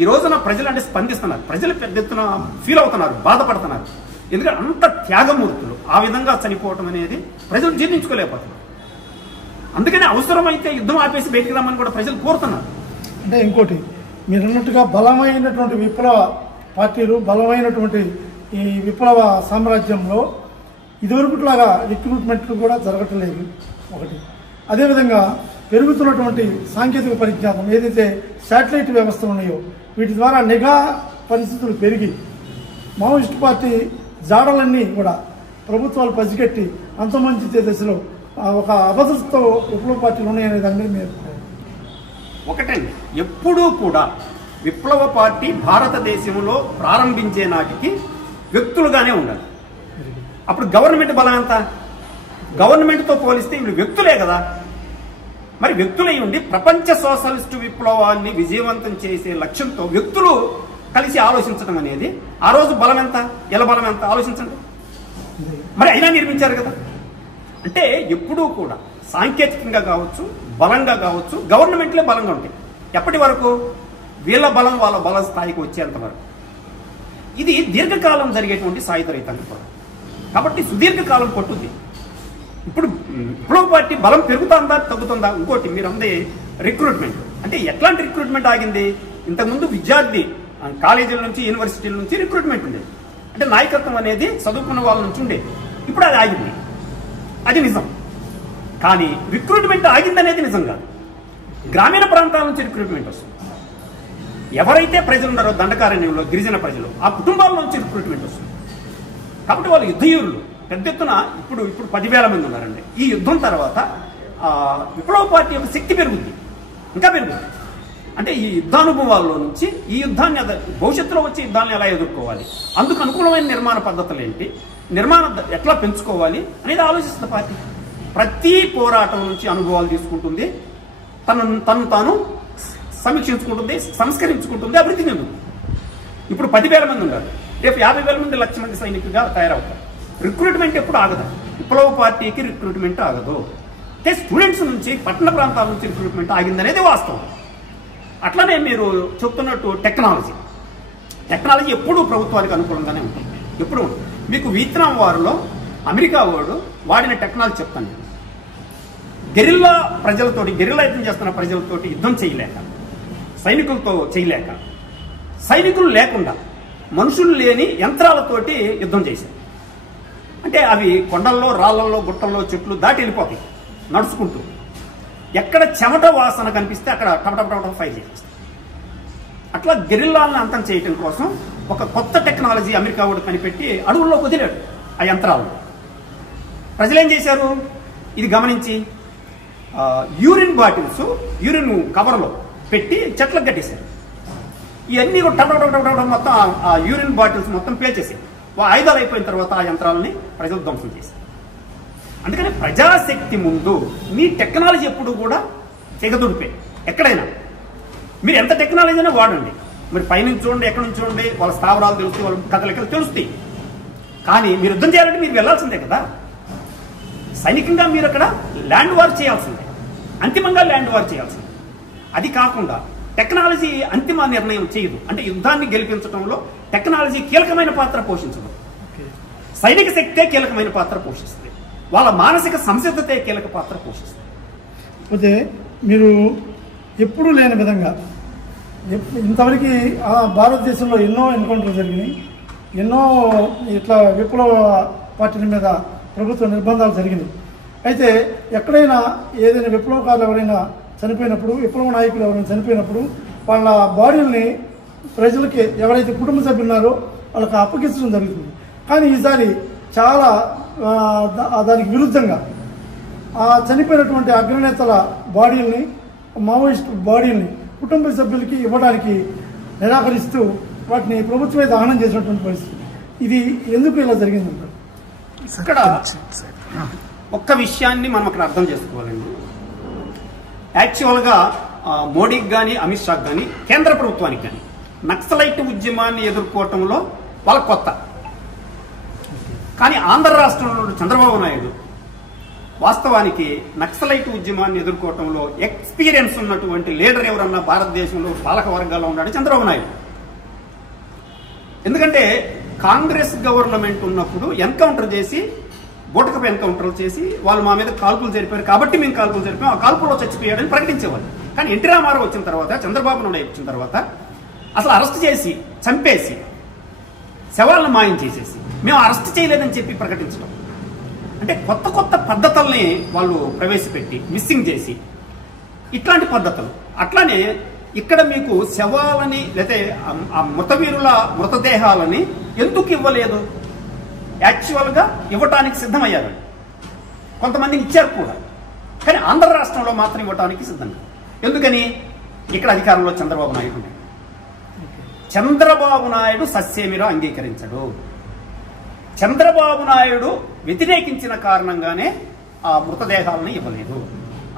ఈ రోజున ప్రజలు అంటే స్పందిస్తున్నారు, ప్రజలు పెద్ద ఎత్తున ఫీల్ అవుతున్నారు, బాధపడుతున్నారు. ఎందుకంటే అంత త్యాగమూర్తులు ఆ విధంగా చనిపోవటం అనేది ప్రజలు జీర్ణించుకోలేకపోతున్నారు. అందుకనే అవసరమైతే యుద్ధం ఆపేసి బయటికి రమ్మని కూడా ప్రజలు కోరుతున్నారు. అంటే ఇంకోటి, మీరు అన్నట్టుగా బలమైనటువంటి విప్లవ పార్టీలు, బలమైనటువంటి ఈ విప్లవ సామ్రాజ్యంలో ఇదివరకులాగా రిక్రూట్మెంట్లు కూడా జరగట్లేదు ఒకటి. అదేవిధంగా పెరుగుతున్నటువంటి సాంకేతిక పరిజ్ఞానం, ఏదైతే శాటిలైట్ వ్యవస్థలు ఉన్నాయో వీటి ద్వారా నిఘా పరిస్థితులు పెరిగి మావోయిస్టు పార్టీ జాడలన్నీ కూడా ప్రభుత్వాలు పసిగట్టి అంతమందించే దశలో ఒక అభద్రతతో విప్లవ పార్టీలు ఉన్నాయనే దాని మీద మీరు. ఒకటండి, ఎప్పుడూ కూడా విప్లవ పార్టీ భారతదేశంలో ప్రారంభించే నాటికి వ్యక్తులుగానే ఉండాలి. అప్పుడు గవర్నమెంట్ బలం ఎంత? గవర్నమెంట్తో పోలిస్తే వీళ్ళు వ్యక్తులే కదా. మరి వ్యక్తులై ఉండి ప్రపంచ సోషలిస్టు విప్లవాన్ని విజయవంతం చేసే లక్ష్యంతో వ్యక్తులు కలిసి ఆలోచించడం అనేది ఆ రోజు బలం ఎంత, ఎలా బలం ఎంత ఆలోచించండి. మరి అయినా నిర్మించారు కదా. అంటే ఎప్పుడూ కూడా సాంకేతికంగా కావచ్చు, బలంగా కావచ్చు, గవర్నమెంట్లే బలంగా ఉంటాయి. ఎప్పటి వరకు? వీళ్ళ బలం వాళ్ళ బల స్థాయికి వచ్చేంత వరకు. ఇది దీర్ఘకాలం జరిగేటువంటి సాయుధ రైతాంగ పోరాటం కాబట్టి సుదీర్ఘకాలం పట్టుద్ది. ఇప్పుడు విప్లవ పార్టీ బలం పెరుగుతుందా తగ్గుతుందా? ఇంకోటి మీరు అందే రిక్రూట్మెంట్. అంటే ఎట్లాంటి రిక్రూట్మెంట్ ఆగింది? ఇంతకుముందు విద్యార్థి కాలేజీల నుంచి, యూనివర్సిటీల నుంచి రిక్రూట్మెంట్ ఉండేది. అంటే నాయకత్వం అనేది చదువుకున్న వాళ్ళ నుంచి ఉండేది. ఇప్పుడు అది ఆగింది, అది నిజం. కానీ రిక్రూట్మెంట్ ఆగిందనేది నిజం కాదు. గ్రామీణ ప్రాంతాల నుంచి రిక్రూట్మెంట్ వస్తుంది. ఎవరైతే ప్రజలు ఉన్నారో దండకారణ్యంలో గిరిజన ప్రజలు, ఆ కుటుంబాల నుంచి రిక్రూట్మెంట్ వస్తుంది. కాబట్టి వాళ్ళు యుద్ధయూరులు పెద్ద ఎత్తున ఇప్పుడు 10,000 మంది ఉన్నారండి. ఈ యుద్ధం తర్వాత విప్లవ పార్టీ యొక్క శక్తి పెరుగుద్ది, ఇంకా పెరుగుద్ది. అంటే ఈ యుద్ధానుభవాల్లో నుంచి ఈ యుద్ధాన్ని భవిష్యత్తులో వచ్చే యుద్ధాలను ఎలా ఎదుర్కోవాలి, అందుకు అనుకూలమైన నిర్మాణ పద్ధతులు ఏంటి, నిర్మాణం ఎట్లా పెంచుకోవాలి అనేది ఆలోచిస్తున్న పార్టీ. ప్రతి పోరాటం నుంచి అనుభవాలు తీసుకుంటుంది, తను తాను సమీక్షించుకుంటుంది, సంస్కరించుకుంటుంది, అభివృద్ధి చెందుతుంది. ఇప్పుడు 10,000 మంది ఉన్నారు, రేపు 50,000 మంది, 1,00,000 మంది సైనికులుగా తయారవుతారు. రిక్రూట్మెంట్ ఎప్పుడు ఆగదు. విప్లవ పార్టీకి రిక్రూట్మెంట్ ఆగదు. అంటే స్టూడెంట్స్ నుంచి, పట్టణ ప్రాంతాల నుంచి రిక్రూట్మెంట్ ఆగిందనేది వాస్తవం. అట్లానే మీరు చెప్తున్నట్టు టెక్నాలజీ ఎప్పుడూ ప్రభుత్వానికి అనుకూలంగానే ఉంటుంది. ఎప్పుడు మీకు వియత్నాం వారిలో అమెరికా వాడిన టెక్నాలజీ చెప్తాను. నేను గెరిల్లా యుద్ధం చేస్తున్న ప్రజలతోటి యుద్ధం చేయలేక, సైనికులతో చేయలేక, సైనికులు లేకుండా మనుషులు లేని యంత్రాలతోటి యుద్ధం చేశారు. అంటే అవి కొండల్లో, రాళ్లలో, గుట్టల్లో, చెట్లు దాటి వెళ్ళిపోతాయి నడుచుకుంటూ. ఎక్కడ చెమట వాసన కనిపిస్తే అక్కడ టపటపట ఫైర్ చేసేస్తారు. అట్లా గెరిల్లాలను అంతం చేయడం కోసం ఒక కొత్త టెక్నాలజీ అమెరికా వాడు కనిపెట్టి అడవుల్లో వదిలాడు ఆ యంత్రాలను. ప్రజలేం చేశారు ఇది గమనించి యూరిన్ బాటిల్స్ యూరిన్ కవర్లో పెట్టి చెట్లకు కట్టేశారు. ఇవన్నీ కూడా టపటపట మొత్తం ఆ యూరిన్ బాటిల్స్ మొత్తం పేల్చేసారు. ఆయుధాలు అయిపోయిన తర్వాత ఆ యంత్రాలని ప్రజలు ధ్వంసం చేశారు. అందుకని ప్రజాశక్తి ముందు మీ టెక్నాలజీ ఎప్పుడు కూడా తెగదుడిపే. ఎక్కడైనా మీరు ఎంత టెక్నాలజీ అయినా వాడండి, మీరు పైనుంచి చూడండి, ఎక్కడి నుంచి చూడండి, వాళ్ళ స్థావరాలు తెలుస్తాయి, వాళ్ళ కథలెక్కలు తెలుస్తాయి. కానీ మీరు యుద్ధం చేయాలంటే మీరు వెళ్లాల్సిందే కదా. సైనికంగా మీరు అక్కడ ల్యాండ్ వార్ చేయాల్సిందే, అంతిమంగా ల్యాండ్ వార్ చేయాల్సిందే. అది కాకుండా టెక్నాలజీ అంతిమ నిర్ణయం చేయదు. అంటే యుద్ధాన్ని గెలిపించడంలో టెక్నాలజీ కీలకమైన పాత్ర పోషించదు. సైనిక శక్తే కీలకమైన పాత్ర పోషిస్తుంది, వాళ్ళ మానసిక సంసిద్ధతే కీలక పాత్ర పోషిస్తుంది. పోతే మీరు ఎప్పుడూ లేని విధంగా ఇంతవరకు భారతదేశంలో ఎన్నో ఎన్కౌంటర్లు జరిగినాయి, ఎన్నో ఇట్లా విప్లవ పార్టీల మీద ప్రభుత్వ నిర్బంధాలు జరిగినాయి. అయితే ఎక్కడైనా ఏదైనా విప్లవకారులు ఎవరైనా చనిపోయినప్పుడు, విప్లవ నాయకులు ఎవరైనా చనిపోయినప్పుడు వాళ్ళ బాడీల్ని ప్రజలకి ఎవరైతే కుటుంబ సభ్యులు ఉన్నారో వాళ్ళకి అప్పగించడం జరుగుతుంది. కానీ ఈసారి చాలా దానికి విరుద్ధంగా ఆ చనిపోయినటువంటి అగ్రనేతల బాడీల్ని, మావోయిస్ట్ బాడీల్ని కుటుంబ సభ్యులకి ఇవ్వడానికి నిరాకరిస్తూ వాటిని ప్రభుత్వమే దహనం చేసినటువంటి పరిస్థితి. ఇది ఎందుకు ఇలా జరిగిందంటారు? ఇక్కడ ఒక్క విషయాన్ని మనం అక్కడ అర్థం చేసుకోవాలండి. యాక్చువల్గా మోడీకి కానీ, అమిత్ షాకి కానీ, కేంద్ర ప్రభుత్వానికి కానీ నక్సలైట్ ఉద్యమాన్ని ఎదుర్కోవటంలో వాళ్ళ కొత్త. కానీ ఆంధ్ర రాష్ట్రంలో చంద్రబాబు నాయుడు వాస్తవానికి నక్సలైట్ ఉద్యమాన్ని ఎదుర్కోవటంలో ఎక్స్పీరియన్స్ ఉన్నటువంటి లీడర్ ఎవరన్నా భారతదేశంలో పాలక వర్గాల్లో ఉన్నాడు చంద్రబాబు నాయుడు. ఎందుకంటే కాంగ్రెస్ గవర్నమెంట్ ఉన్నప్పుడు ఎన్కౌంటర్ చేసి, బూటకపు ఎన్కౌంటర్లు చేసి వాళ్ళు మా మీద కాల్పులు జరిపారు కాబట్టి మేము కాల్పులు జరిపాం, ఆ కాల్పుల్లో చచ్చిపోయాడని ప్రకటించేవాళ్ళు. కానీ ఎన్టీ రామారావు వచ్చిన తర్వాత, చంద్రబాబు నాయుడు వచ్చిన తర్వాత అసలు అరెస్ట్ చేసి, చంపేసి, శవాలను మాయం చేసేసి మేము అరెస్ట్ చేయలేదని చెప్పి ప్రకటించడం అంటే కొత్త కొత్త పద్ధతుల్ని వాళ్ళు ప్రవేశపెట్టి మిస్సింగ్ చేసి, ఇట్లాంటి పద్ధతులు. అట్లానే ఇక్కడ మీకు శవాలని లేకపోతే ఆ మృతవీరుల మృతదేహాలని ఎందుకు ఇవ్వలేదు? యాక్చువల్గా ఇవ్వటానికి సిద్ధమయ్యారు, కొంతమందిని ఇచ్చారు కూడా. కానీ ఆంధ్ర రాష్ట్రంలో మాత్రం ఇవ్వటానికి సిద్ధంగా. ఎందుకని? ఇక్కడ అధికారంలో చంద్రబాబు నాయుడు ఉన్నాడు. చంద్రబాబు నాయుడు సస్యమిరా అంగీకరించడు. చంద్రబాబు నాయుడు వ్యతిరేకించిన కారణంగానే ఆ మృతదేహాలను ఇవ్వలేదు.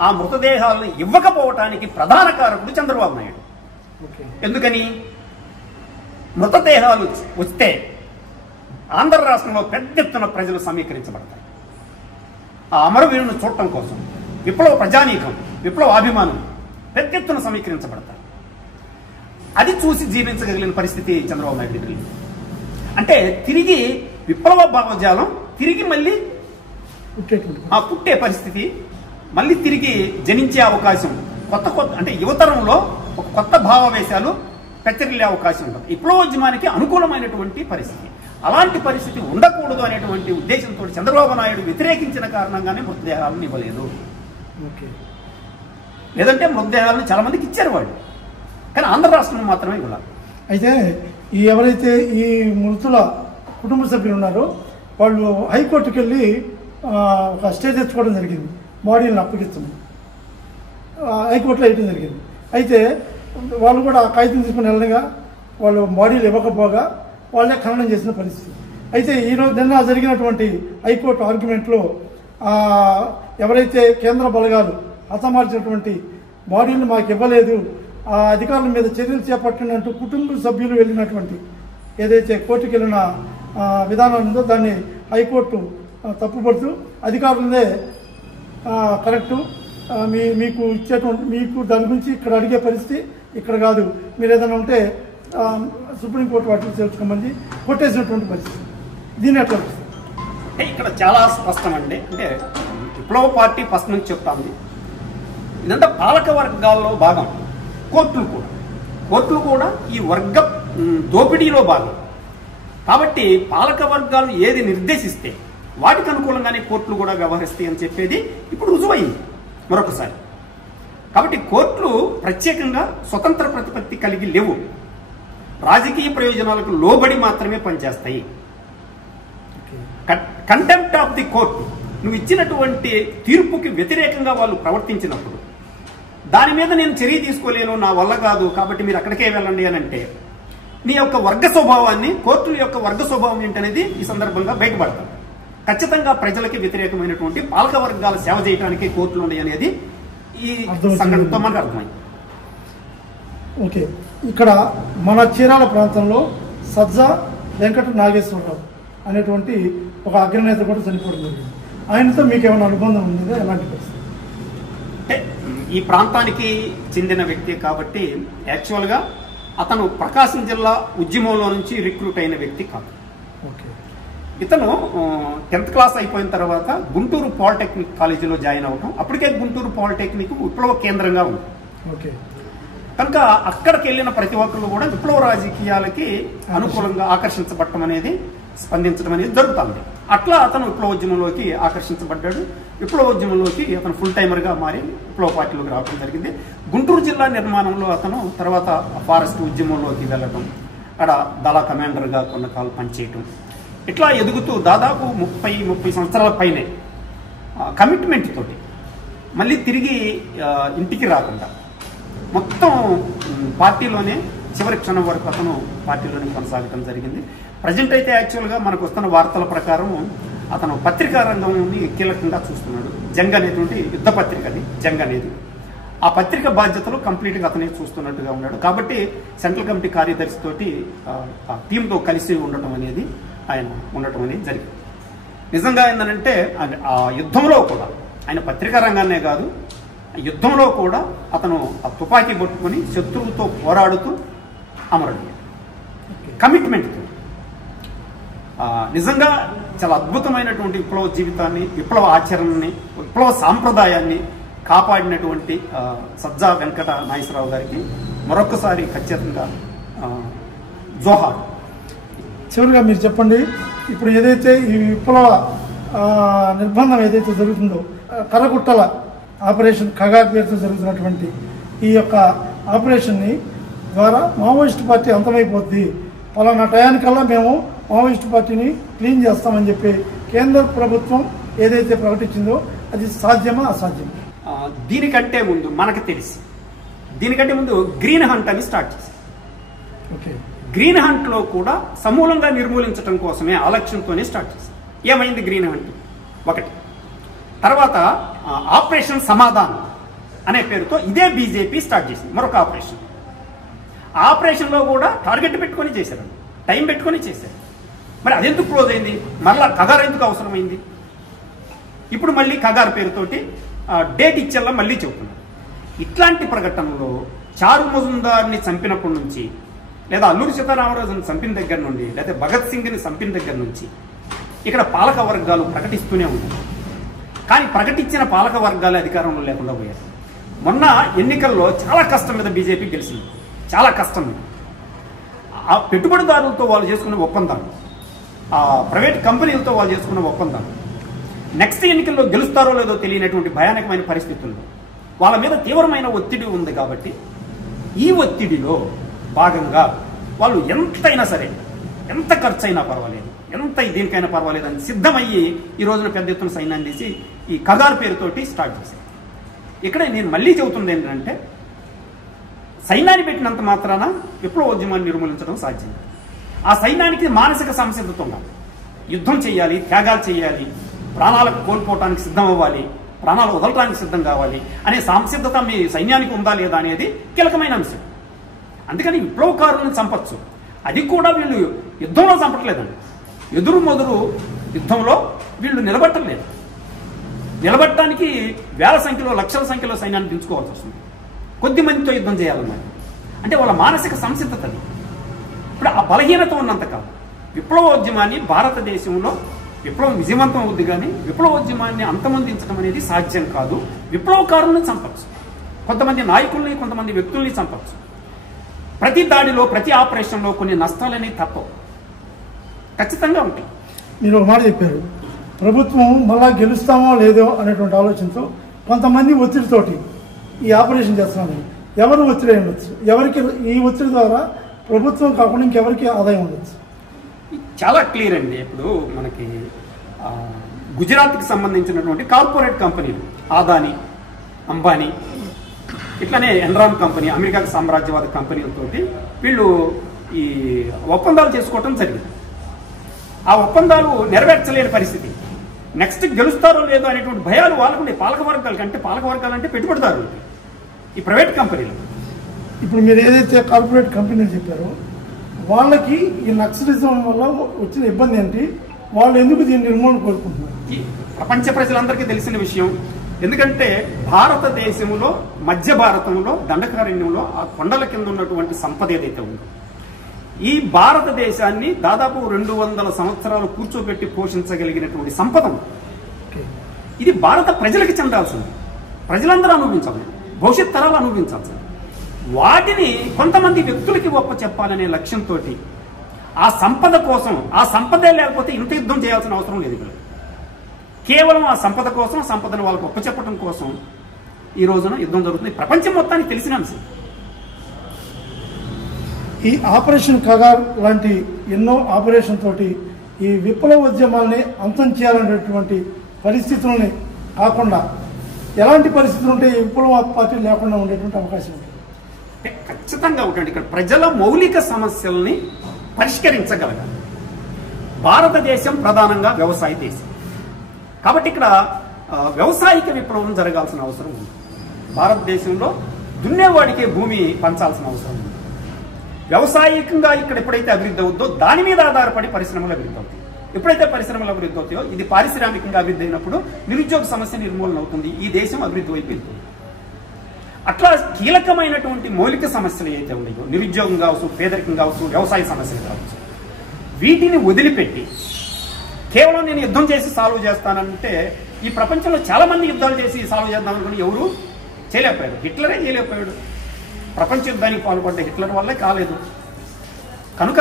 ఆ మృతదేహాలను ఇవ్వకపోవటానికి ప్రధాన కారకుడు చంద్రబాబు నాయుడు. ఎందుకని? మృతదేహాలు వస్తే ఆంధ్ర రాష్ట్రంలో పెద్ద ఎత్తున ప్రజలు సమీకరించబడతారు. ఆ అమరవీరుని చూడటం కోసం విప్లవ ప్రజానీకం, విప్లవ అభిమానులు పెద్ద ఎత్తున సమీకరించబడతారు. అది చూసి జీవించగలిగిన పరిస్థితి చంద్రబాబు నాయుడు దగ్గర. అంటే తిరిగి విప్లవ భావజాలం తిరిగి మళ్ళీ పుట్టే పరిస్థితి, మళ్ళీ తిరిగి జనించే అవకాశం, కొత్త కొత్త అంటే యువతరంలో ఒక కొత్త భావవేశాలు పెచ్చరిల్లే అవకాశం ఉంటుంది. విప్లవోద్యమానికి అనుకూలమైనటువంటి పరిస్థితి. అలాంటి పరిస్థితి ఉండకూడదు అనేటువంటి ఉద్దేశంతో చంద్రబాబు నాయుడు వ్యతిరేకించిన కారణంగానే మృతదేహాలను ఇవ్వలేదు. లేదంటే మృతదేహాలను చాలా మందికి ఇచ్చారు వాళ్ళు, కానీ ఆంధ్ర రాష్ట్రంలో మాత్రమే ఇవ్వాలి. అయితే ఎవరైతే ఈ మృతుల కుటుంబ సభ్యులు ఉన్నారో వాళ్ళు హైకోర్టుకి వెళ్ళి ఒక స్టే తెచ్చుకోవడం జరిగింది, బాడీలను అప్పగిస్తుంది. హైకోర్టులో వేయడం జరిగింది. అయితే వాళ్ళు కూడా ఆ కాగితం తీసుకుని వెళ్ళగా వాళ్ళు బాడీలు ఇవ్వకపోగా వాళ్ళే ఖననం చేసిన పరిస్థితి. అయితే ఈరోజు నిన్న జరిగినటువంటి హైకోర్టు ఆర్గ్యుమెంట్లో ఎవరైతే కేంద్ర బలగాలు హతమార్చినటువంటి బాడీని మాకు ఇవ్వలేదు, ఆ అధికారుల మీద చర్యలు చేపట్టినట్టు కుటుంబ సభ్యులు వెళ్ళినటువంటి ఏదైతే కోర్టుకు వెళ్ళిన విధానం ఉందో దాన్ని హైకోర్టు తప్పుపడుతూ అధికారులదే కరెక్టు, మీకు ఇచ్చేటువంటి మీకు దాని గురించి ఇక్కడ అడిగే పరిస్థితి ఇక్కడ కాదు, మీరు ఏదైనా ఉంటే సుప్రీంకోర్టు వాటిని చేర్చుకోమని కొట్టేసినటువంటి పరిస్థితి. దీని ఎట్లా ఇక్కడ చాలా స్పష్టమండి. అంటే విప్లవ పార్టీ ఫస్ట్ నుంచి చెప్తాంది ఇదంతా పాలక వర్గాల్లో భాగం. కోర్టులు కూడా ఈ వర్గ దోపిడీలో భాగం. కాబట్టి పాలక వర్గాలు ఏది నిర్దేశిస్తే వాటికి అనుకూలంగానే కోర్టులు కూడా వ్యవహరిస్తాయి అని చెప్పేది ఇప్పుడు రుజువైంది మరొకసారి. కాబట్టి కోర్టులు ప్రత్యేకంగా స్వతంత్ర ప్రతిపత్తి కలిగి లేవు, రాజకీయ ప్రయోజనాలకు లోబడి మాత్రమే పనిచేస్తాయి. కంటెంప్ట్ ఆఫ్ ది కోర్టు, నువ్వు ఇచ్చినటువంటి తీర్పుకి వ్యతిరేకంగా వాళ్ళు ప్రవర్తించినప్పుడు దాని మీద నేను చర్య తీసుకోలేను, నా వల్ల కాదు, కాబట్టి మీరు అక్కడికే వెళ్ళండి అని అంటే నీ యొక్క వర్గ స్వభావాన్ని, కోర్టుల యొక్క వర్గ స్వభావం ఏంటనేది ఈ సందర్భంగా బయటపడతారు. ఖచ్చితంగా ప్రజలకి వ్యతిరేకమైనటువంటి పాలక వర్గాల సేవ చేయడానికి కోర్టులు ఉన్నాయి అనేది ఈ సంఘటనతో మనకు అర్థమైంది. ఓకే, ఇక్కడ మన చీరాల ప్రాంతంలో సజ్జా వెంకట నాగేశ్వరరావు అనేటువంటి ఒక అగ్రనేత కూడా చనిపోవడం జరిగింది. ఆయనతో మీకు ఏమైనా అనుబంధం ఉంది? ఎలాంటి పరిస్థితి? అంటే ఈ ప్రాంతానికి చెందిన వ్యక్తి కాబట్టి యాక్చువల్గా అతను ప్రకాశం జిల్లా ఉద్యమంలో నుంచి రిక్రూట్ అయిన వ్యక్తి కాదు. ఓకే, ఇతను 10th క్లాస్ అయిపోయిన తర్వాత గుంటూరు పాలిటెక్నిక్ కాలేజీలో జాయిన్ అవ్వడం. అప్పటికే గుంటూరు పాలిటెక్నిక్ విప్లవ కేంద్రంగా ఉంది. ఓకే, కనుక అక్కడికి వెళ్ళిన ప్రతి ఒక్కరు కూడా విప్లవ రాజకీయాలకి అనుకూలంగా ఆకర్షించబడటం అనేది, స్పందించడం అనేది జరుగుతుంది. అట్లా అతను విప్లవోద్యమంలోకి ఆకర్షించబడ్డాడు. విప్లవోద్యమంలోకి అతను ఫుల్ టైమర్గా మారి విప్లవ పార్టీలోకి రావడం జరిగింది. గుంటూరు జిల్లా నిర్మాణంలో అతను తర్వాత ఫారెస్ట్ ఉద్యమంలోకి వెళ్ళడం, అక్కడ దళ కమాండర్గా కొన్నకాలు పనిచేయటం, ఇట్లా ఎదుగుతూ దాదాపు 30 సంవత్సరాల పైనే కమిట్మెంట్ తోటి మళ్ళీ తిరిగి ఇంటికి రాకుండా మొత్తం పార్టీలోనే చివరి క్షణం వరకు అతను పార్టీలోనే కొనసాగటం జరిగింది. ప్రజెంట్ అయితే యాక్చువల్గా మనకు వస్తున్న వార్తల ప్రకారం అతను పత్రికా రంగంని కీలకంగా చూస్తున్నాడు. జంగ్ అనేటువంటి యుద్ధ పత్రిక, అది జంగ్ అనేది. ఆ పత్రిక బాధ్యతలు కంప్లీట్గా అతనే చూస్తున్నట్టుగా ఉన్నాడు. కాబట్టి సెంట్రల్ కమిటీ కార్యదర్శితోటి టీంతో కలిసి ఉండటం అనేది జరిగింది. నిజంగా ఏంటంటే ఆ యుద్ధంలో కూడా ఆయన పత్రికా రంగాన్నే కాదు, యుద్ధంలో కూడా అతను ఆ తుపాకీ పట్టుకుని శత్రువుతో పోరాడుతూ అమరుడు, కమిట్మెంట్తో నిజంగా చాలా అద్భుతమైనటువంటి విప్లవ జీవితాన్ని, విప్లవ ఆచరణని, విప్లవ సాంప్రదాయాన్ని కాపాడినటువంటి సజ్జా వెంకట నాగేశ్వరరావు గారికి మరొకసారి ఖచ్చితంగా జోహార్. చివరిగా మీరు చెప్పండి, ఇప్పుడు ఏదైతే ఈ విప్లవ నిర్బంధం ఏదైతే జరుగుతుందో, కరగుట్టల ఆపరేషన్ ఖగా పేరుతో జరుగుతున్నటువంటి ఈ యొక్క ఆపరేషన్ని ద్వారా మావోయిస్ట్ పార్టీ అంతమైపోద్ది, పలానా టయానికల్లా మేము మావోయిస్ట్ పార్టీని క్లీన్ చేస్తామని చెప్పి కేంద్ర ప్రభుత్వం ఏదైతే ప్రకటించిందో అది సాధ్యమా అసాధ్యమా? దీనికంటే ముందు మనకు తెలిసి, దీనికంటే ముందు గ్రీన్ హంట్ అని స్టార్ట్ చేశారు. ఓకే, గ్రీన్ హంట్ లో కూడా సమూలంగా నిర్మూలించడం కోసమే ఆ లక్ష్యంతోనే స్టార్ట్ చేశారు. ఏమైంది గ్రీన్ హంట్? ఒకటి. తర్వాత ఆపరేషన్ సమాధానం అనే పేరుతో ఇదే బీజేపీ స్టార్ట్ చేసింది మరొక ఆపరేషన్. ఆపరేషన్ లో కూడా టార్గెట్ పెట్టుకొని చేశారు, టైం పెట్టుకొని చేశారు. మరి అదెందుకు క్లోజ్ అయింది? మరలా కగారు ఎందుకు అవసరమైంది? ఇప్పుడు మళ్ళీ కగారు పేరుతోటి డేట్ ఇచ్చేలా మళ్ళీ చెబుతున్నారు. ఇట్లాంటి ప్రకటనలో చారు మజుందార్ని చంపినప్పటి నుంచి, లేదా అల్లూరి సీతారామరాజుని చంపిన దగ్గర నుండి, లేదా భగత్ సింగ్ని చంపిన దగ్గర నుంచి ఇక్కడ పాలక వర్గాలు ప్రకటిస్తూనే ఉన్నాయి. కానీ ప్రకటించిన పాలక వర్గాలు అధికారంలో లేకుండా పోయారు. మొన్న ఎన్నికల్లో చాలా కష్టం మీద బీజేపీ గెలిచింది, చాలా కష్టం మీద. ఆ పెట్టుబడిదారులతో వాళ్ళు చేసుకున్న ఒప్పందాలు, ఆ ప్రైవేట్ కంపెనీలతో వాళ్ళు చేసుకున్న ఒప్పందాలు, నెక్స్ట్ ఎన్నికల్లో గెలుస్తారో లేదో తెలియనటువంటి భయానకమైన పరిస్థితుల్లో వాళ్ళ మీద తీవ్రమైన ఒత్తిడి ఉంది. కాబట్టి ఈ ఒత్తిడిలో భాగంగా వాళ్ళు ఎంతైనా సరే, ఎంత ఖర్చు అయినా పర్వాలేదు, ఎంత దీనికైనా పర్వాలేదు అని సిద్ధమయ్యి ఈ రోజున పెద్ద ఎత్తున సైన్యాన్ని తీసి ఈ కగార్ పేరుతోటి స్టార్ట్ చేశారు. ఇక్కడ నేను మళ్ళీ చెబుతుంది ఏంటంటే, సైన్యాన్ని పెట్టినంత మాత్రాన విప్లవోద్యమాన్ని నిర్మూలించడం సాధ్యం. ఆ సైన్యానికి మానసిక సంసిద్ధత ఉండాలి, యుద్ధం చేయాలి, త్యాగాలు చేయాలి, ప్రాణాలకు కోల్పోవటానికి సిద్ధం అవ్వాలి. ప్రాణాలు వదలడానికి సిద్ధం కావాలి అనే సంసిద్ధత మీ సైన్యానికి ఉందా లేదా అనేది కీలకమైన అంశం. అందుకని విప్లవకారులను చంపచ్చు, అది కూడా వీళ్ళు యుద్ధంలో చంపట్లేదండి. ఎదురు మొదరు యుద్ధంలో వీళ్ళు నిలబట్టలేదు. నిలబట్టడానికి వేల సంఖ్యలో లక్షల సంఖ్యలో సైన్యాన్ని దించుకోవాల్సి వస్తుంది. కొద్ది మందితో యుద్ధం చేయాలన్నమాట. అంటే వాళ్ళ మానసిక సంసిద్ధత అది. ఇప్పుడు ఆ బలహీనత ఉన్నంతకాలం విప్లవోద్యమాన్ని భారతదేశంలో విప్లవం విజయవంతం అవుద్ది, కానీ విప్లవోద్యమాన్ని అంతమొందించడం అనేది సాధ్యం కాదు. విప్లవకారులను చంపచ్చు, కొంతమంది నాయకుల్ని కొంతమంది వ్యక్తుల్ని చంపచ్చు. ప్రతి దాడిలో ప్రతి ఆపరేషన్లో కొన్ని నష్టాలనేవి తప్పవు, ఖచ్చితంగా ఉంటాయి. మీరు ఒక మాట చెప్పారు, ప్రభుత్వం మళ్ళా గెలుస్తామో లేదో అనేటువంటి ఆలోచనతో కొంతమంది ఒత్తిడితోటి ఈ ఆపరేషన్ చేస్తున్నాను. ఎవరు ఒత్తిడి ఉండొచ్చు, ఎవరికి ఈ ఒత్తిడి ద్వారా ప్రభుత్వం కాకుండా ఇంకెవరికి ఆదాయం ఉండొచ్చు? చాలా క్లియర్ అండి. ఇప్పుడు మనకి గుజరాత్కి సంబంధించినటువంటి కార్పొరేట్ కంపెనీలు ఆదాని, అంబానీ, ఇట్లానే ఎన్రాన్ కంపెనీ, అమెరికా సామ్రాజ్యవాద కంపెనీలతోటి వీళ్ళు ఈ ఒప్పందాలు చేసుకోవటం జరిగింది. ఆ ఒప్పందాలు నెరవేర్చలేని పరిస్థితి. నెక్స్ట్ గెలుస్తారో లేదో అనేటువంటి భయాలు వాళ్ళకుండే. పాలకవర్గాలు అంటే పెట్టుబడిదారులు, ఈ ప్రైవేట్ కంపెనీలు. ఇప్పుడు మీరు ఏదైతే కార్పొరేట్ కంపెనీలు చెప్పారో వాళ్ళకి ఈ నక్సలిజం వల్ల వచ్చిన ఇబ్బంది ఏంటి, వాళ్ళు ఎందుకు దీన్ని నిర్మూలన కోరుకుంటున్నారు? ఈ ప్రపంచ ప్రజలందరికీ తెలిసిన విషయం. ఎందుకంటే భారతదేశంలో మధ్య భారతంలో దండకారణ్యంలో ఆ కొండల కింద ఉన్నటువంటి సంపద ఏదైతే ఉందో, ఈ భారతదేశాన్ని దాదాపు 200 సంవత్సరాలు కూర్చోబెట్టి పోషించగలిగినటువంటి సంపద. ఇది భారత ప్రజలకి చెందాల్సింది, ప్రజలందరూ అనుభవించాలి, భవిష్యత్ తరాలు అనుభవించాల్సింది. వాటిని కొంతమంది వ్యక్తులకి గొప్ప చెప్పాలనే లక్ష్యంతో ఆ సంపద కోసం, ఆ సంపదే లేకపోతే ఇంత యుద్ధం చేయాల్సిన అవసరం లేదు. ఇక్కడ కేవలం ఆ సంపద కోసం, సంపదను వాళ్ళకి గొప్ప చెప్పడం కోసం ఈ రోజున యుద్ధం జరుగుతుంది. ప్రపంచం మొత్తానికి తెలిసిన అంశం. ఈ ఆపరేషన్ కగార్ లాంటి ఎన్నో ఆపరేషన్ తోటి ఈ విప్లవోద్యమాల్ని అంతం చేయాలనేటువంటి పరిస్థితులని కాకుండా ఎలాంటి పరిస్థితులు ఉంటే ఈ విప్లవ పార్టీ లేకుండా ఉండేటువంటి అవకాశం ఉంటుంది? ఖచ్చితంగా ఉంటుంది. ఇక్కడ ప్రజల మౌలిక సమస్యల్ని పరిష్కరించగలగాలి. భారతదేశం ప్రధానంగా వ్యవసాయ దేశం కాబట్టి ఇక్కడ వ్యవసాయిక విప్లవం జరగాల్సిన అవసరం ఉంది. భారతదేశంలో దున్నేవాడికే భూమి పంచాల్సిన అవసరం ఉంది. వ్యవసాయికంగా ఇక్కడ ఎప్పుడైతే అభివృద్ధి అవుతుందో దాని మీద ఆధారపడి పరిశ్రమలు అభివృద్ధి అవుతాయి. ఎప్పుడైతే పరిశ్రమలు అభివృద్ధి అవుతాయో ఇది పారిశ్రామికంగా అభివృద్ధి అయినప్పుడు నిరుద్యోగ సమస్య నిర్మూలన అవుతుంది, ఈ దేశం అభివృద్ధి వైపు వెళ్తుంది. అట్లా కీలకమైనటువంటి మౌలిక సమస్యలు ఏవైతే ఉన్నాయో, నిరుద్యోగం కావచ్చు, పేదరికం కావచ్చు, వ్యవసాయ సమస్యలు కావచ్చు, వీటిని వదిలిపెట్టి కేవలం నేను యుద్ధం చేసి సాల్వ్ చేస్తానంటే ఈ ప్రపంచంలో చాలా మంది యుద్ధాలు చేసి సాల్వ్ చేద్దాం అనుకుని ఎవరు చేయలేకపోయారు. హిట్లరే చేయలేకపోయాడు. ప్రపంచ యుద్ధానికి పాల్పడ్డ హిట్లర్ వల్లే కాలేదు. కనుక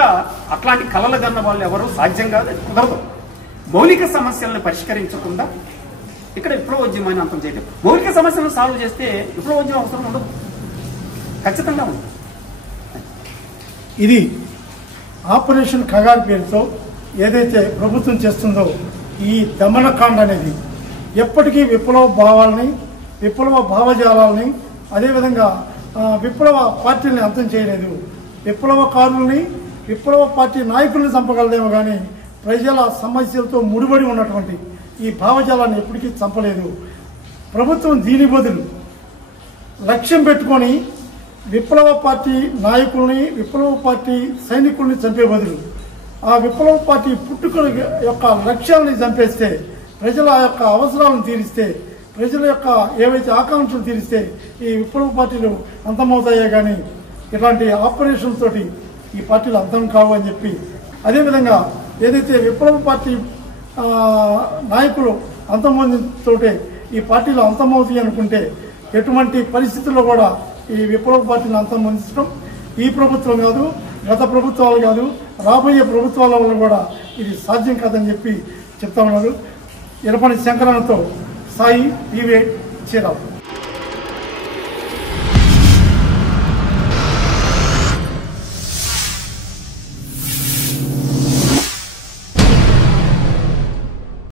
అట్లాంటి కలలు కన్న వాళ్ళు ఎవరు సాధ్యం కాదు, కుదరదు. మౌలిక సమస్యలను పరిష్కరించకుండా ఇక్కడ విప్లవోద్యమాన్ని అంతం చేయలేదు. మౌలిక సమస్యలను సాల్వ్ చేస్తే విప్లవోద్యమం అవసరం ఉండదు, ఖచ్చితంగా ఉండదు. ఇది ఆపరేషన్ కగార్ పేరుతో ఏదైతే ప్రభుత్వం చేస్తుందో ఈ దమనకాండ అనేది ఎప్పటికీ విప్లవ భావాలని, విప్లవ భావజాలాలని, అదేవిధంగా విప్లవ పార్టీని అంతం చేయలేదు. విప్లవకారుల్ని, విప్లవ పార్టీ నాయకుల్ని చంపగలదేమో కానీ ప్రజల సమస్యలతో ముడిపడి ఉన్నటువంటి ఈ భావజాలాన్ని ఎప్పటికీ చంపలేదు. ప్రభుత్వం దీని బదులు లక్ష్యం పెట్టుకొని విప్లవ పార్టీ నాయకుల్ని, విప్లవ పార్టీ సైనికుల్ని చంపే బదులు ఆ విప్లవ పార్టీ పుట్టుకల యొక్క లక్ష్యాలని చంపేస్తే, ప్రజల యొక్క అవసరాలను తీరిస్తే, ప్రజల యొక్క ఏవైతే ఆకాంక్షలు తీరిస్తే ఈ విప్లవ పార్టీలు అంతమవుతాయే కానీ ఇలాంటి ఆపరేషన్ తోటి ఈ పార్టీలు అంతం కావు అని చెప్పి, అదేవిధంగా ఏదైతే విప్లవ పార్టీ నాయకులు అంతమందితోటే ఈ పార్టీలు అంతమవుతాయి అనుకుంటే ఎటువంటి పరిస్థితుల్లో కూడా ఈ విప్లవ పార్టీని అంతమొందించడం ఈ ప్రభుత్వం కాదు, గత ప్రభుత్వాలు కాదు, రాబోయే ప్రభుత్వాల వల్ల కూడా ఇది సాధ్యం కాదని చెప్పి చెప్తా ఉన్నారు. ఎరపని శంకరన్నతో సాయి ఈవే చీరాల.